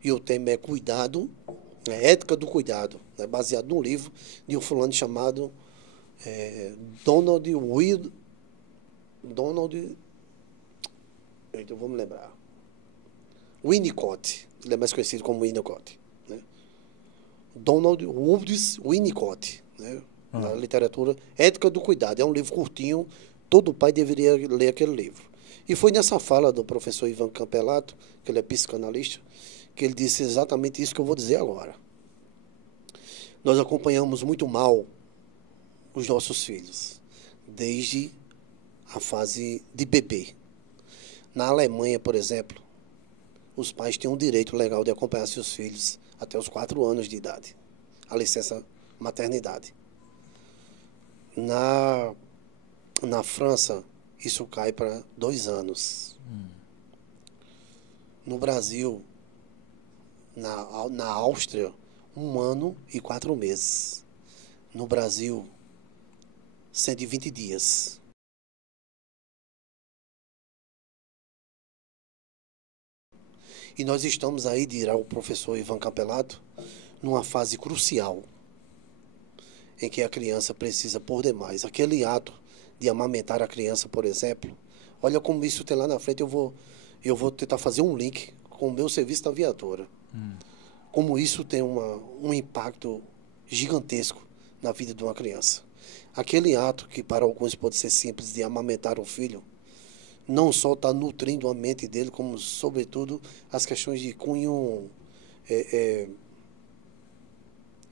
e o tema é cuidado, ética do cuidado, né? Baseado num livro de um fulano chamado Donald, então vamos lembrar, Winnicott, ele é mais conhecido como Winnicott, né? Donald Woods Winnicott, né? Na literatura, Ética do Cuidado. É um livro curtinho, todo pai deveria ler aquele livro. E foi nessa fala do professor Ivan Campelato, que ele é psicanalista, que ele disse exatamente isso que eu vou dizer agora. Nós acompanhamos muito mal os nossos filhos, desde a fase de bebê. Na Alemanha, por exemplo, os pais têm um direito legal de acompanhar seus filhos até os 4 anos de idade, a licença maternidade. Na França, isso cai para 2 anos. No Brasil, na Áustria, 1 ano e 4 meses. No Brasil, 120 dias. E nós estamos aí, dirá o professor Ivan Campelato, numa fase crucial, em que a criança precisa por demais. Aquele ato de amamentar a criança, por exemplo, olha como isso tem lá na frente, eu vou tentar fazer um link com o meu serviço da viatura. Como isso tem um impacto gigantesco na vida de uma criança. Aquele ato que para alguns pode ser simples de amamentar um filho, não só está nutrindo a mente dele, como sobretudo as questões de cunho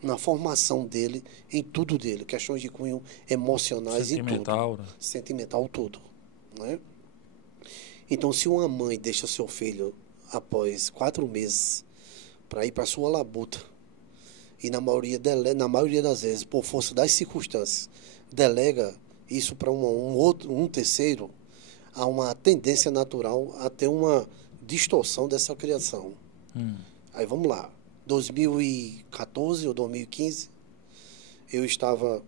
na formação dele, em tudo dele, questões de cunho emocionais e tudo. Sentimental, né? Sentimental, tudo. Né? Então, se uma mãe deixa seu filho após 4 meses para ir para sua labuta, e na maioria das vezes, por força das circunstâncias, delega isso para um terceiro, há uma tendência natural a ter uma distorção dessa criação. Aí vamos lá. 2014 ou 2015, eu estava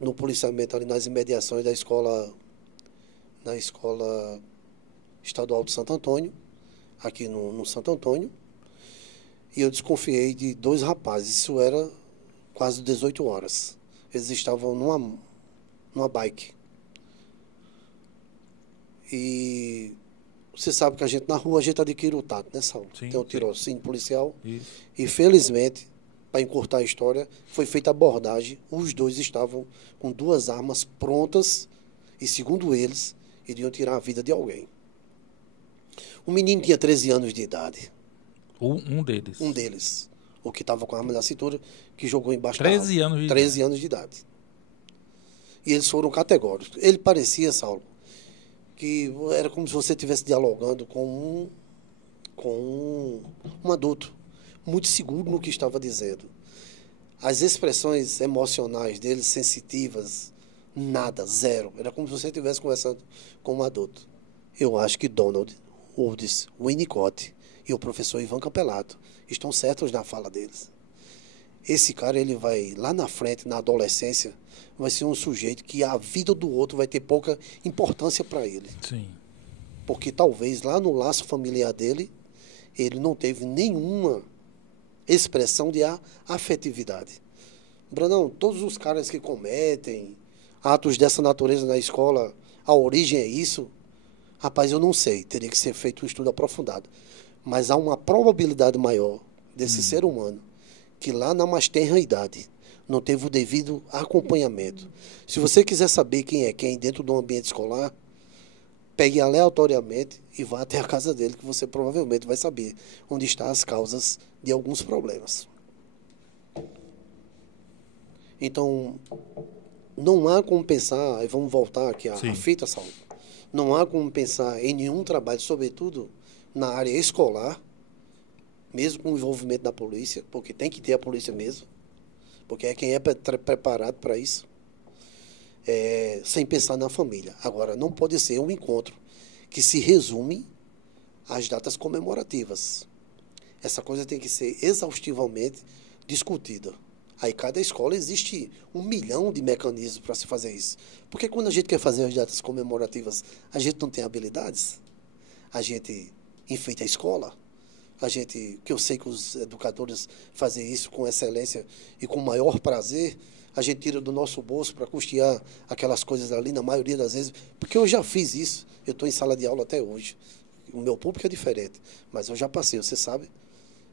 no policiamento ali nas imediações da escola estadual de Santo Antônio, aqui no Santo Antônio, e eu desconfiei de 2 rapazes. Isso era quase 18 horas. Eles estavam numa bike. E você sabe que a gente na rua a gente adquire o tato, né, Saulo? Tem o tirocínio policial. Isso. E felizmente, para encurtar a história, foi feita a abordagem. Os 2 estavam com 2 armas prontas e, segundo eles, iriam tirar a vida de alguém. O menino tinha 13 anos de idade. Um deles? Um deles. O que estava com a arma na cintura, que jogou embaixo 13 anos de 13 idade. anos de idade. E eles foram categóricos. Ele parecia, Saulo, que era como se você estivesse dialogando com um adulto, muito seguro no que estava dizendo. As expressões emocionais dele, sensitivas, nada, zero. Era como se você estivesse conversando com um adulto. Eu acho que Donald Woods Winnicott e o professor Ivan Campelato estão certos na fala deles. esse cara, ele vai lá na frente, na adolescência, vai ser um sujeito que a vida do outro vai ter pouca importância para ele. Sim. Porque talvez lá no laço familiar dele, ele não teve nenhuma expressão de afetividade. Brandão, todos os caras que cometem atos dessa natureza na escola, a origem é isso? Rapaz, eu não sei, teria que ser feito um estudo aprofundado. Mas há uma probabilidade maior desse ser humano que lá na mais tenra idade não teve o devido acompanhamento. Se você quiser saber quem é quem dentro do ambiente escolar, pegue aleatoriamente e vá até a casa dele, que você provavelmente vai saber onde estão as causas de alguns problemas. Então, não há como pensar, e vamos voltar aqui à fita, Saulo, não há como pensar em nenhum trabalho, sobretudo na área escolar, mesmo com o envolvimento da polícia, porque tem que ter a polícia mesmo, porque é quem é preparado para isso, sem pensar na família. Agora, não pode ser um encontro que se resume às datas comemorativas. Essa coisa tem que ser exaustivamente discutida. Aí, cada escola existe 1 milhão de mecanismos para se fazer isso. Porque quando a gente quer fazer as datas comemorativas, a gente não tem habilidades, a gente enfeita a escola, que eu sei que os educadores fazem isso com excelência e com maior prazer, a gente tira do nosso bolso para custear aquelas coisas ali, na maioria das vezes, porque eu já fiz isso, eu estou em sala de aula até hoje. O meu público é diferente, mas eu já passei, você sabe.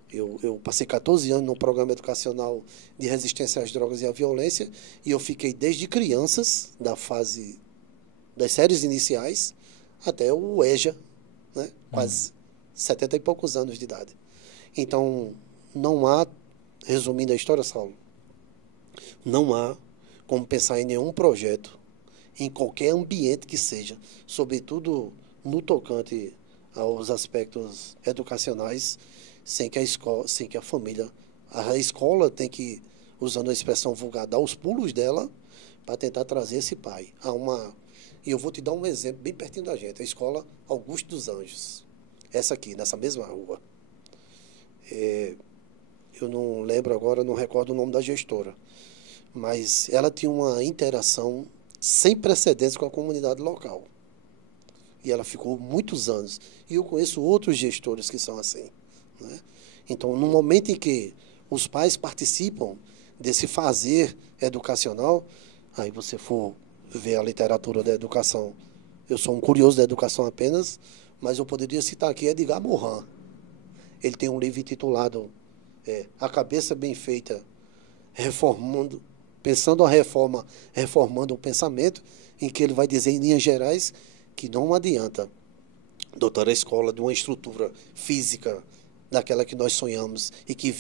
Eu passei 14 anos no programa educacional de resistência às drogas e à violência, e eu fiquei desde crianças, da fase das séries iniciais, até o EJA, né? Quase 70 e poucos anos de idade. Então, não há, resumindo a história, Saulo, não há como pensar em nenhum projeto, em qualquer ambiente que seja, sobretudo no tocante aos aspectos educacionais, sem que a família, a escola tem que, usando a expressão vulgar, dar os pulos dela para tentar trazer esse pai. E eu vou te dar um exemplo bem pertinho da gente, a escola Augusto dos Anjos. Essa aqui, nessa mesma rua. Eu não lembro agora, não recordo o nome da gestora, mas ela tinha uma interação sem precedentes com a comunidade local. E ela ficou muitos anos. E eu conheço outros gestores que são assim, né? Então, no momento em que os pais participam desse fazer educacional, aí você for ver a literatura da educação. Eu sou um curioso da educação apenas, mas eu poderia citar aqui Edgar Morin. Ele tem um livro intitulado A Cabeça Bem Feita, pensando a reforma, reformando o pensamento, em que ele vai dizer, em linhas gerais, que não adianta dotar a escola de uma estrutura física daquela que nós sonhamos e que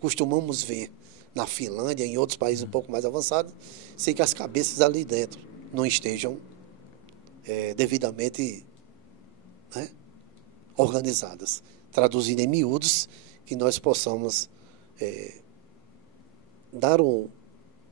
costumamos ver na Finlândia e em outros países um pouco mais avançados, sem que as cabeças ali dentro não estejam devidamente, né, organizadas. Traduzindo em miúdos, que nós possamos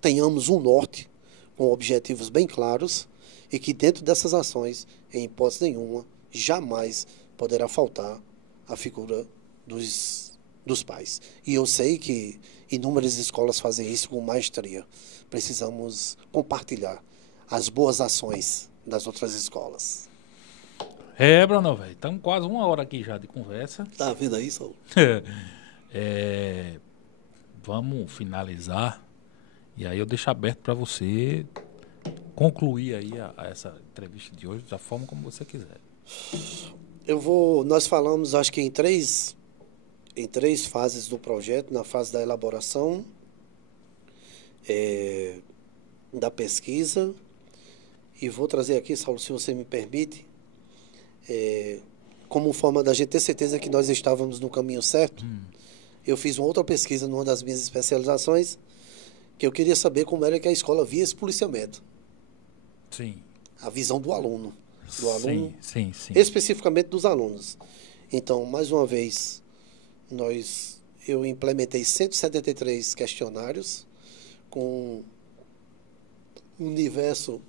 tenhamos um norte com objetivos bem claros e que dentro dessas ações, em hipótese nenhuma, jamais poderá faltar a figura dos pais. E eu sei que inúmeras escolas fazem isso com maestria. Precisamos compartilhar as boas ações das outras escolas. Bruno, velho, estamos quase 1 hora aqui já de conversa. Tá vendo aí, Saulo? Vamos finalizar. E aí eu deixo aberto para você concluir aí essa entrevista de hoje da forma como você quiser. Nós falamos, acho que em três fases do projeto, na fase da elaboração, da pesquisa, e vou trazer aqui, Saulo, se você me permite, como forma da gente ter certeza que nós estávamos no caminho certo. Eu fiz uma outra pesquisa numa das minhas especializações, que eu queria saber como era que a escola via esse policiamento. Sim. A visão do aluno. Sim. Especificamente dos alunos. Então, mais uma vez, eu implementei 173 questionários com um universo.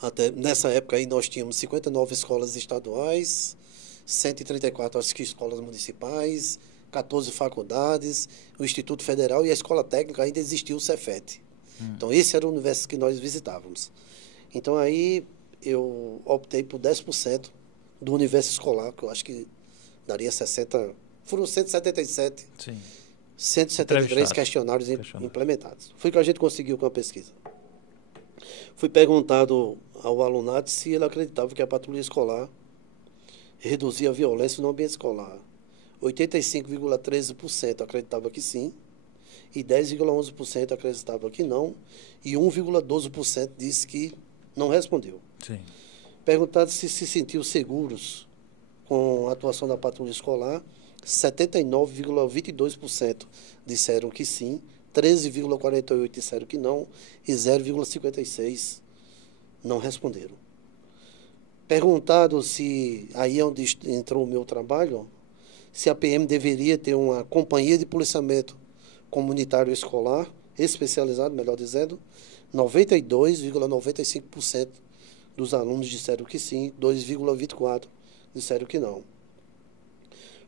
Até nessa época aí nós tínhamos 59 escolas estaduais, 134 acho que escolas municipais, 14 faculdades, o Instituto Federal e a Escola Técnica ainda existia o Cefet. Então, esse era o universo que nós visitávamos. Então, aí eu optei por 10% do universo escolar, que eu acho que daria 60... Foram 177, Sim. 173 questionários implementados. Foi o que a gente conseguiu com a pesquisa. Fui perguntado ao alunado se ele acreditava que a patrulha escolar reduzia a violência no ambiente escolar. 85,13% acreditava que sim, e 10,11% acreditava que não, e 1,12% disse que não respondeu. Sim. Perguntado se sentiu seguros com a atuação da patrulha escolar, 79,22% disseram que sim, 13,48% disseram que não e 0,56% não responderam. Perguntado se, aí é onde entrou o meu trabalho, se a PM deveria ter uma companhia de policiamento comunitário escolar, especializado, melhor dizendo, 92,95% dos alunos disseram que sim, 2,24% disseram que não.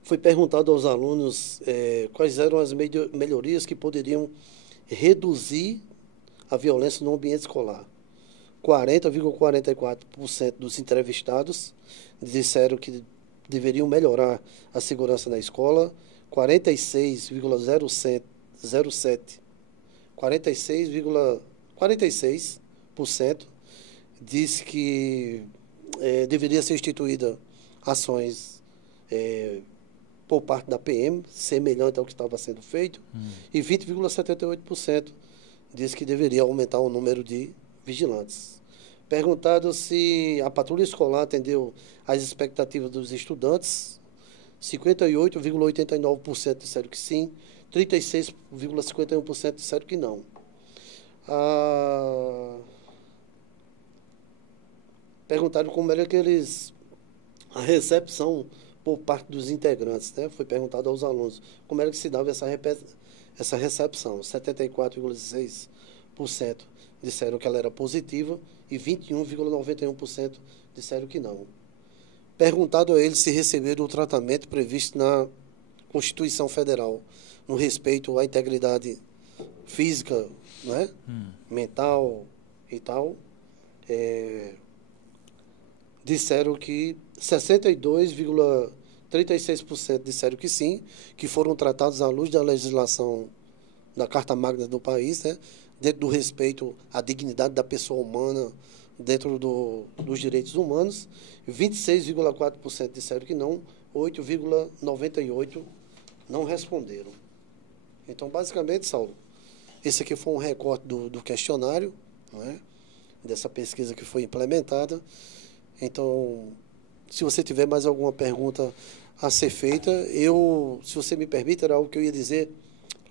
Foi perguntado aos alunos quais eram as melhorias que poderiam reduzir a violência no ambiente escolar. 40,44% dos entrevistados disseram que deveriam melhorar a segurança na escola, 46% disse que deveria ser instituída ações por parte da PM, semelhante ao que estava sendo feito, e 20,78% disse que deveria aumentar o número de vigilantes. Perguntado se a patrulha escolar atendeu às expectativas dos estudantes, 58,89% disseram que sim, 36,51% disseram que não. Perguntaram como era que a recepção por parte dos integrantes, né? Foi perguntado aos alunos como era que se dava essa recepção. 74,6% disseram que ela era positiva e 21,91% disseram que não. Perguntado a eles se receberam o tratamento previsto na Constituição Federal, no respeito à integridade física, né? Mental e tal, disseram que 62,36% disseram que sim, que foram tratados à luz da legislação da Carta Magna do país, né? Dentro do respeito à dignidade da pessoa humana, dentro dos direitos humanos. 26,4% disseram que não, 8,98% não responderam. Então, basicamente, Saulo, esse aqui foi um recorte do questionário, não é? Dessa pesquisa que foi implementada. Então, se você tiver mais alguma pergunta a ser feita, se você me permite, era algo que eu ia dizer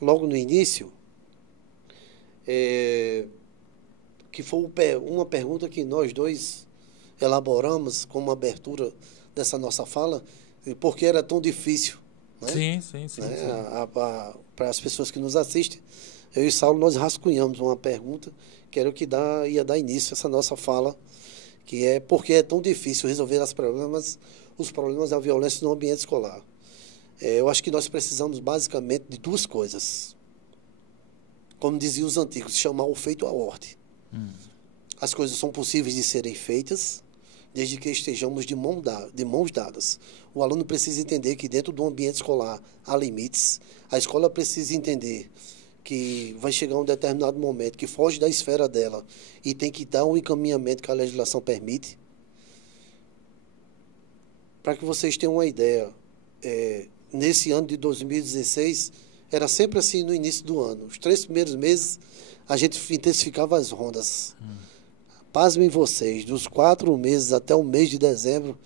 logo no início, que foi uma pergunta que nós dois elaboramos como abertura dessa nossa fala, porque era tão difícil, né? Sim. Né? Para as pessoas que nos assistem. Eu e Saulo, nós rascunhamos uma pergunta que era o que ia dar início a essa nossa fala, que é porque é tão difícil resolver os problemas da violência no ambiente escolar. Eu acho que nós precisamos basicamente de duas coisas. Como diziam os antigos, chamar o feito à ordem. As coisas são possíveis de serem feitas, desde que estejamos de mãos dadas. O aluno precisa entender que dentro do ambiente escolar há limites. A escola precisa entender que vai chegar um determinado momento que foge da esfera dela e tem que dar um encaminhamento que a legislação permite. Para que vocês tenham uma ideia, nesse ano de 2016, era sempre assim no início do ano. Os 3 primeiros meses, a gente intensificava as rondas. Pasmem vocês, dos 4 meses até o mês de dezembro,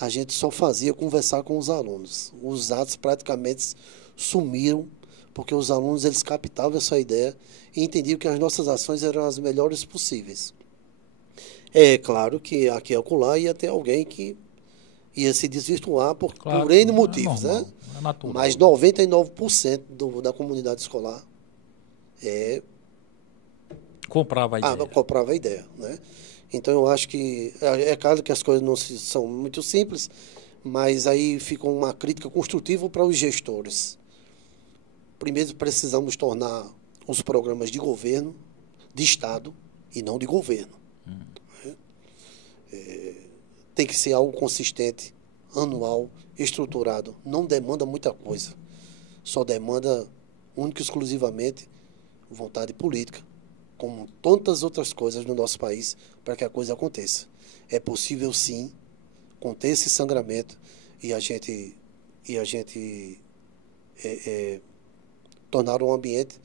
a gente só fazia conversar com os alunos. Os atos praticamente sumiram, porque os alunos eles captavam essa ideia e entendiam que as nossas ações eram as melhores possíveis. É claro que aqui e acolá ia ter alguém que ia se desvirtuar por N motivos, normal, né? É natural. Mas 99% da comunidade escolar comprava a ideia. comprava a ideia, né? Então, eu acho que é claro que as coisas não são muito simples, mas aí fica uma crítica construtiva para os gestores. Primeiro, precisamos tornar os programas de governo, de Estado, e não de governo. Tem que ser algo consistente, anual, estruturado. Não demanda muita coisa. Só demanda, única e exclusivamente, vontade política, como tantas outras coisas no nosso país, para que a coisa aconteça. É possível, sim, conter esse sangramento e a gente tornar um ambiente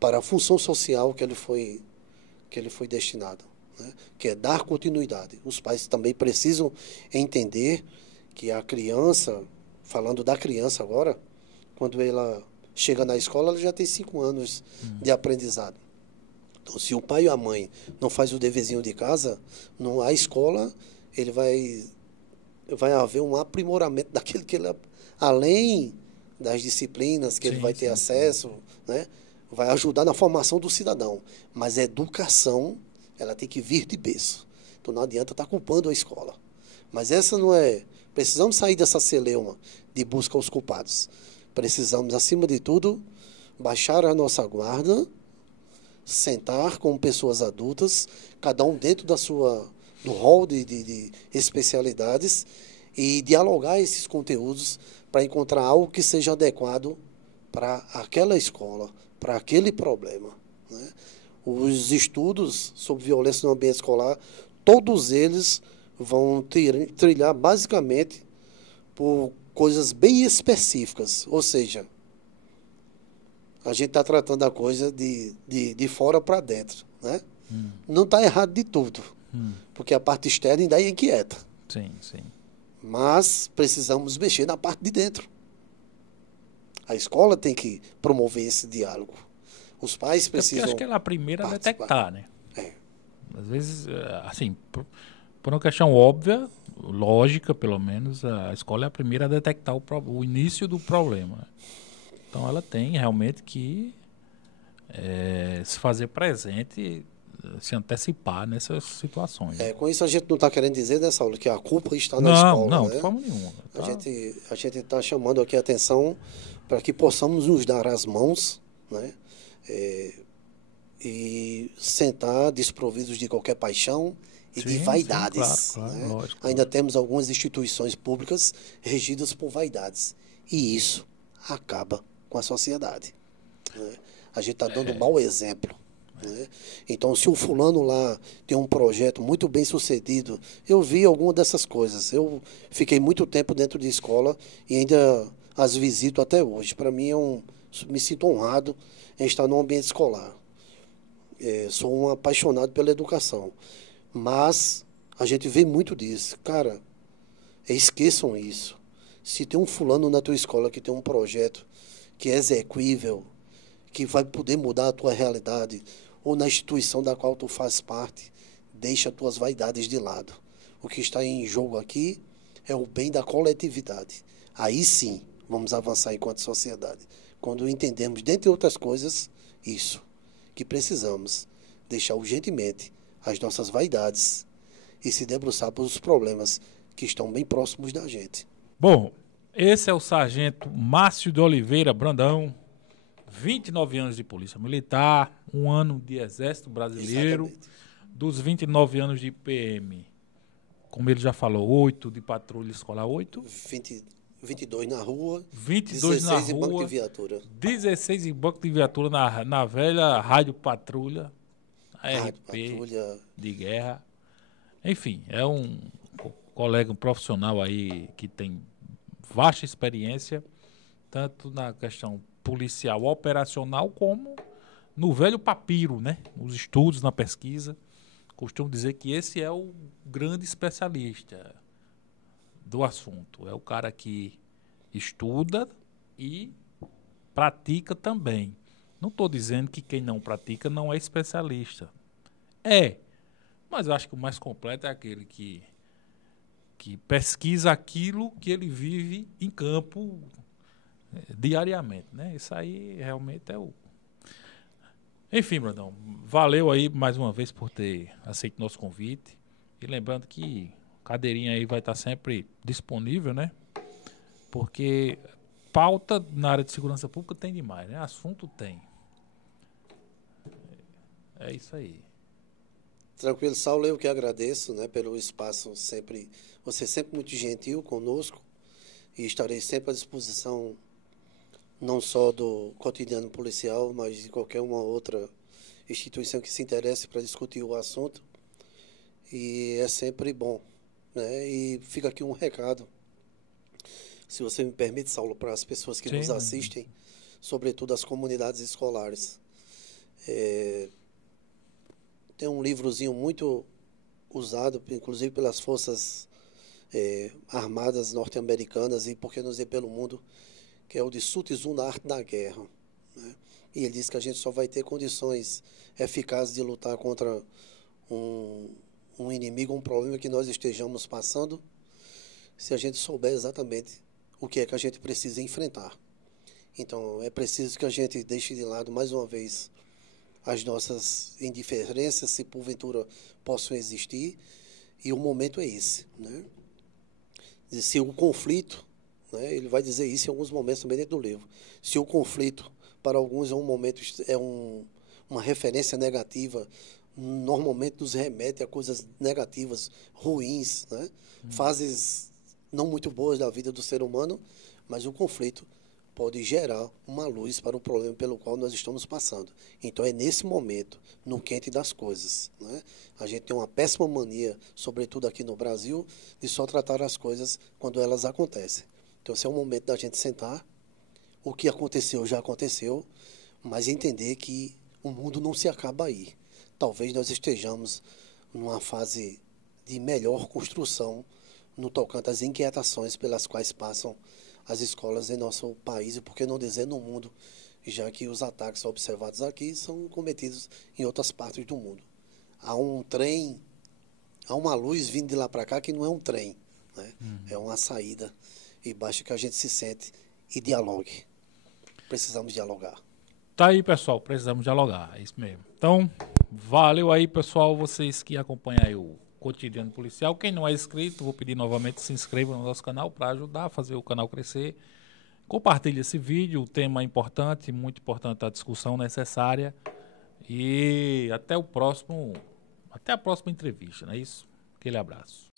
para a função social que ele foi destinado, né? Que é dar continuidade. Os pais também precisam entender que a criança, falando da criança agora, quando ela chega na escola, ela já tem 5 anos de aprendizado. Então, se o pai e a mãe não faz o deverzinho de casa, a escola, vai haver um aprimoramento daquilo que ele, além das disciplinas que ele vai ter acesso, né? Vai ajudar na formação do cidadão. Mas a educação, ela tem que vir de berço. Então não adianta estar culpando a escola. Mas essa não é... Precisamos sair dessa celeuma de busca aos culpados. Precisamos, acima de tudo, baixar a nossa guarda, sentar com pessoas adultas, cada um dentro do rol de especialidades, e dialogar esses conteúdos para encontrar algo que seja adequado para aquela escola, para aquele problema, né? Os estudos sobre violência no ambiente escolar, todos eles vão trilhar basicamente por coisas bem específicas, ou seja, a gente está tratando a coisa de fora para dentro, né? Não está errado de tudo, porque a parte externa ainda inquieta. Sim, sim. Mas precisamos mexer na parte de dentro. A escola tem que promover esse diálogo. Os pais precisam. Acho que ela é a primeira a detectar, né? É. Às vezes, assim, por uma questão óbvia, lógica, pelo menos, a escola é a primeira a detectar o início do problema. Então, ela tem realmente que se fazer presente, se antecipar nessas situações. Com isso, a gente não está querendo dizer, né, Saulo, que a culpa está na escola. Não, né? de forma nenhuma. Tá? A gente está chamando aqui a atenção para que possamos nos dar as mãos, né? E sentar desprovidos de qualquer paixão e de vaidades. Sim, claro, né? lógico. Ainda temos algumas instituições públicas regidas por vaidades. E isso acaba com a sociedade. Né? A gente está dando um mau exemplo. Né? Então, se o fulano lá tem um projeto muito bem sucedido, eu vi alguma dessas coisas. Eu fiquei muito tempo dentro de escola e ainda as visito até hoje. Para mim, me sinto honrado em estar no ambiente escolar. Sou um apaixonado pela educação. Mas a gente vê muito disso. Cara, esqueçam isso. Se tem um fulano na tua escola que tem um projeto que é exequível, que vai poder mudar a tua realidade, ou na instituição da qual tu faz parte, deixa as tuas vaidades de lado. O que está em jogo aqui é o bem da coletividade. Aí sim, vamos avançar enquanto sociedade. Quando entendemos, dentre outras coisas, isso, que precisamos deixar urgentemente as nossas vaidades e se debruçar pelos problemas que estão bem próximos da gente. Bom, esse é o sargento Márcio de Oliveira Brandão, 29 anos de Polícia Militar, 1 ano de Exército Brasileiro, exatamente. Dos 29 anos de PM, como ele já falou, 8 de patrulha escolar, 8? 22 na rua, 22 na rua, em banco de viatura. 16 em banco de viatura na velha Rádio Patrulha, a RP Patrulha de guerra. Enfim, é um colega, um profissional aí que tem vasta experiência, tanto na questão policial operacional como no velho papiro, né? Os estudos, na pesquisa. Costumo dizer que esse é o grande especialista do assunto. É o cara que estuda e pratica também. Não estou dizendo que quem não pratica não é especialista. Mas eu acho que o mais completo é aquele que pesquisa aquilo que ele vive em campo diariamente, né? Isso aí realmente é o... Enfim, Brandão, valeu aí mais uma vez por ter aceito nosso convite. E lembrando que cadeirinha aí vai estar sempre disponível, né? Porque pauta na área de segurança pública tem demais, né? Assunto tem. É isso aí. Tranquilo, Saulo, eu que agradeço, né, pelo espaço sempre. Você é sempre muito gentil conosco e estarei sempre à disposição, não só do cotidiano policial, mas de qualquer uma outra instituição que se interesse para discutir o assunto. E é sempre bom, né? E fica aqui um recado, se você me permite, Saulo, para as pessoas que nos Sim. assistem, sobretudo as comunidades escolares. Tem um livrozinho muito usado, inclusive pelas forças armadas norte-americanas e, por que não dizer, pelo mundo, que é o de Sun Tzu na Arte da Guerra, né? E ele diz que a gente só vai ter condições eficazes de lutar contra um inimigo, um problema que nós estejamos passando, se a gente souber exatamente o que é que a gente precisa enfrentar. Então, é preciso que a gente deixe de lado, mais uma vez, as nossas indiferenças, se porventura possam existir, e o momento é esse, né? E se o conflito, né, ele vai dizer isso em alguns momentos também dentro do livro, se o conflito para alguns é um momento, uma referência negativa, normalmente nos remete a coisas negativas, ruins, né? Fases não muito boas da vida do ser humano, mas o conflito pode gerar uma luz para o problema pelo qual nós estamos passando. Então é nesse momento, no quente das coisas, né? A gente tem uma péssima mania, sobretudo aqui no Brasil, de só tratar as coisas quando elas acontecem. Então esse é o momento da gente sentar, o que aconteceu já aconteceu, mas entender que o mundo não se acaba aí. Talvez nós estejamos numa fase de melhor construção no tocante às inquietações pelas quais passam as escolas em nosso país e, por que não dizer, no mundo, já que os ataques observados aqui são cometidos em outras partes do mundo. Há um trem, há uma luz vindo de lá para cá que não é um trem, né? É uma saída, e basta que a gente se sente e dialogue. Precisamos dialogar. Tá aí, pessoal, precisamos dialogar, é isso mesmo. Então, valeu aí, pessoal, vocês que acompanham aí o Cotidiano Policial. Quem não é inscrito, vou pedir novamente que se inscreva no nosso canal para ajudar a fazer o canal crescer. Compartilhe esse vídeo, o tema é importante, muito importante, a discussão necessária. E até a próxima entrevista, não é isso? Aquele abraço.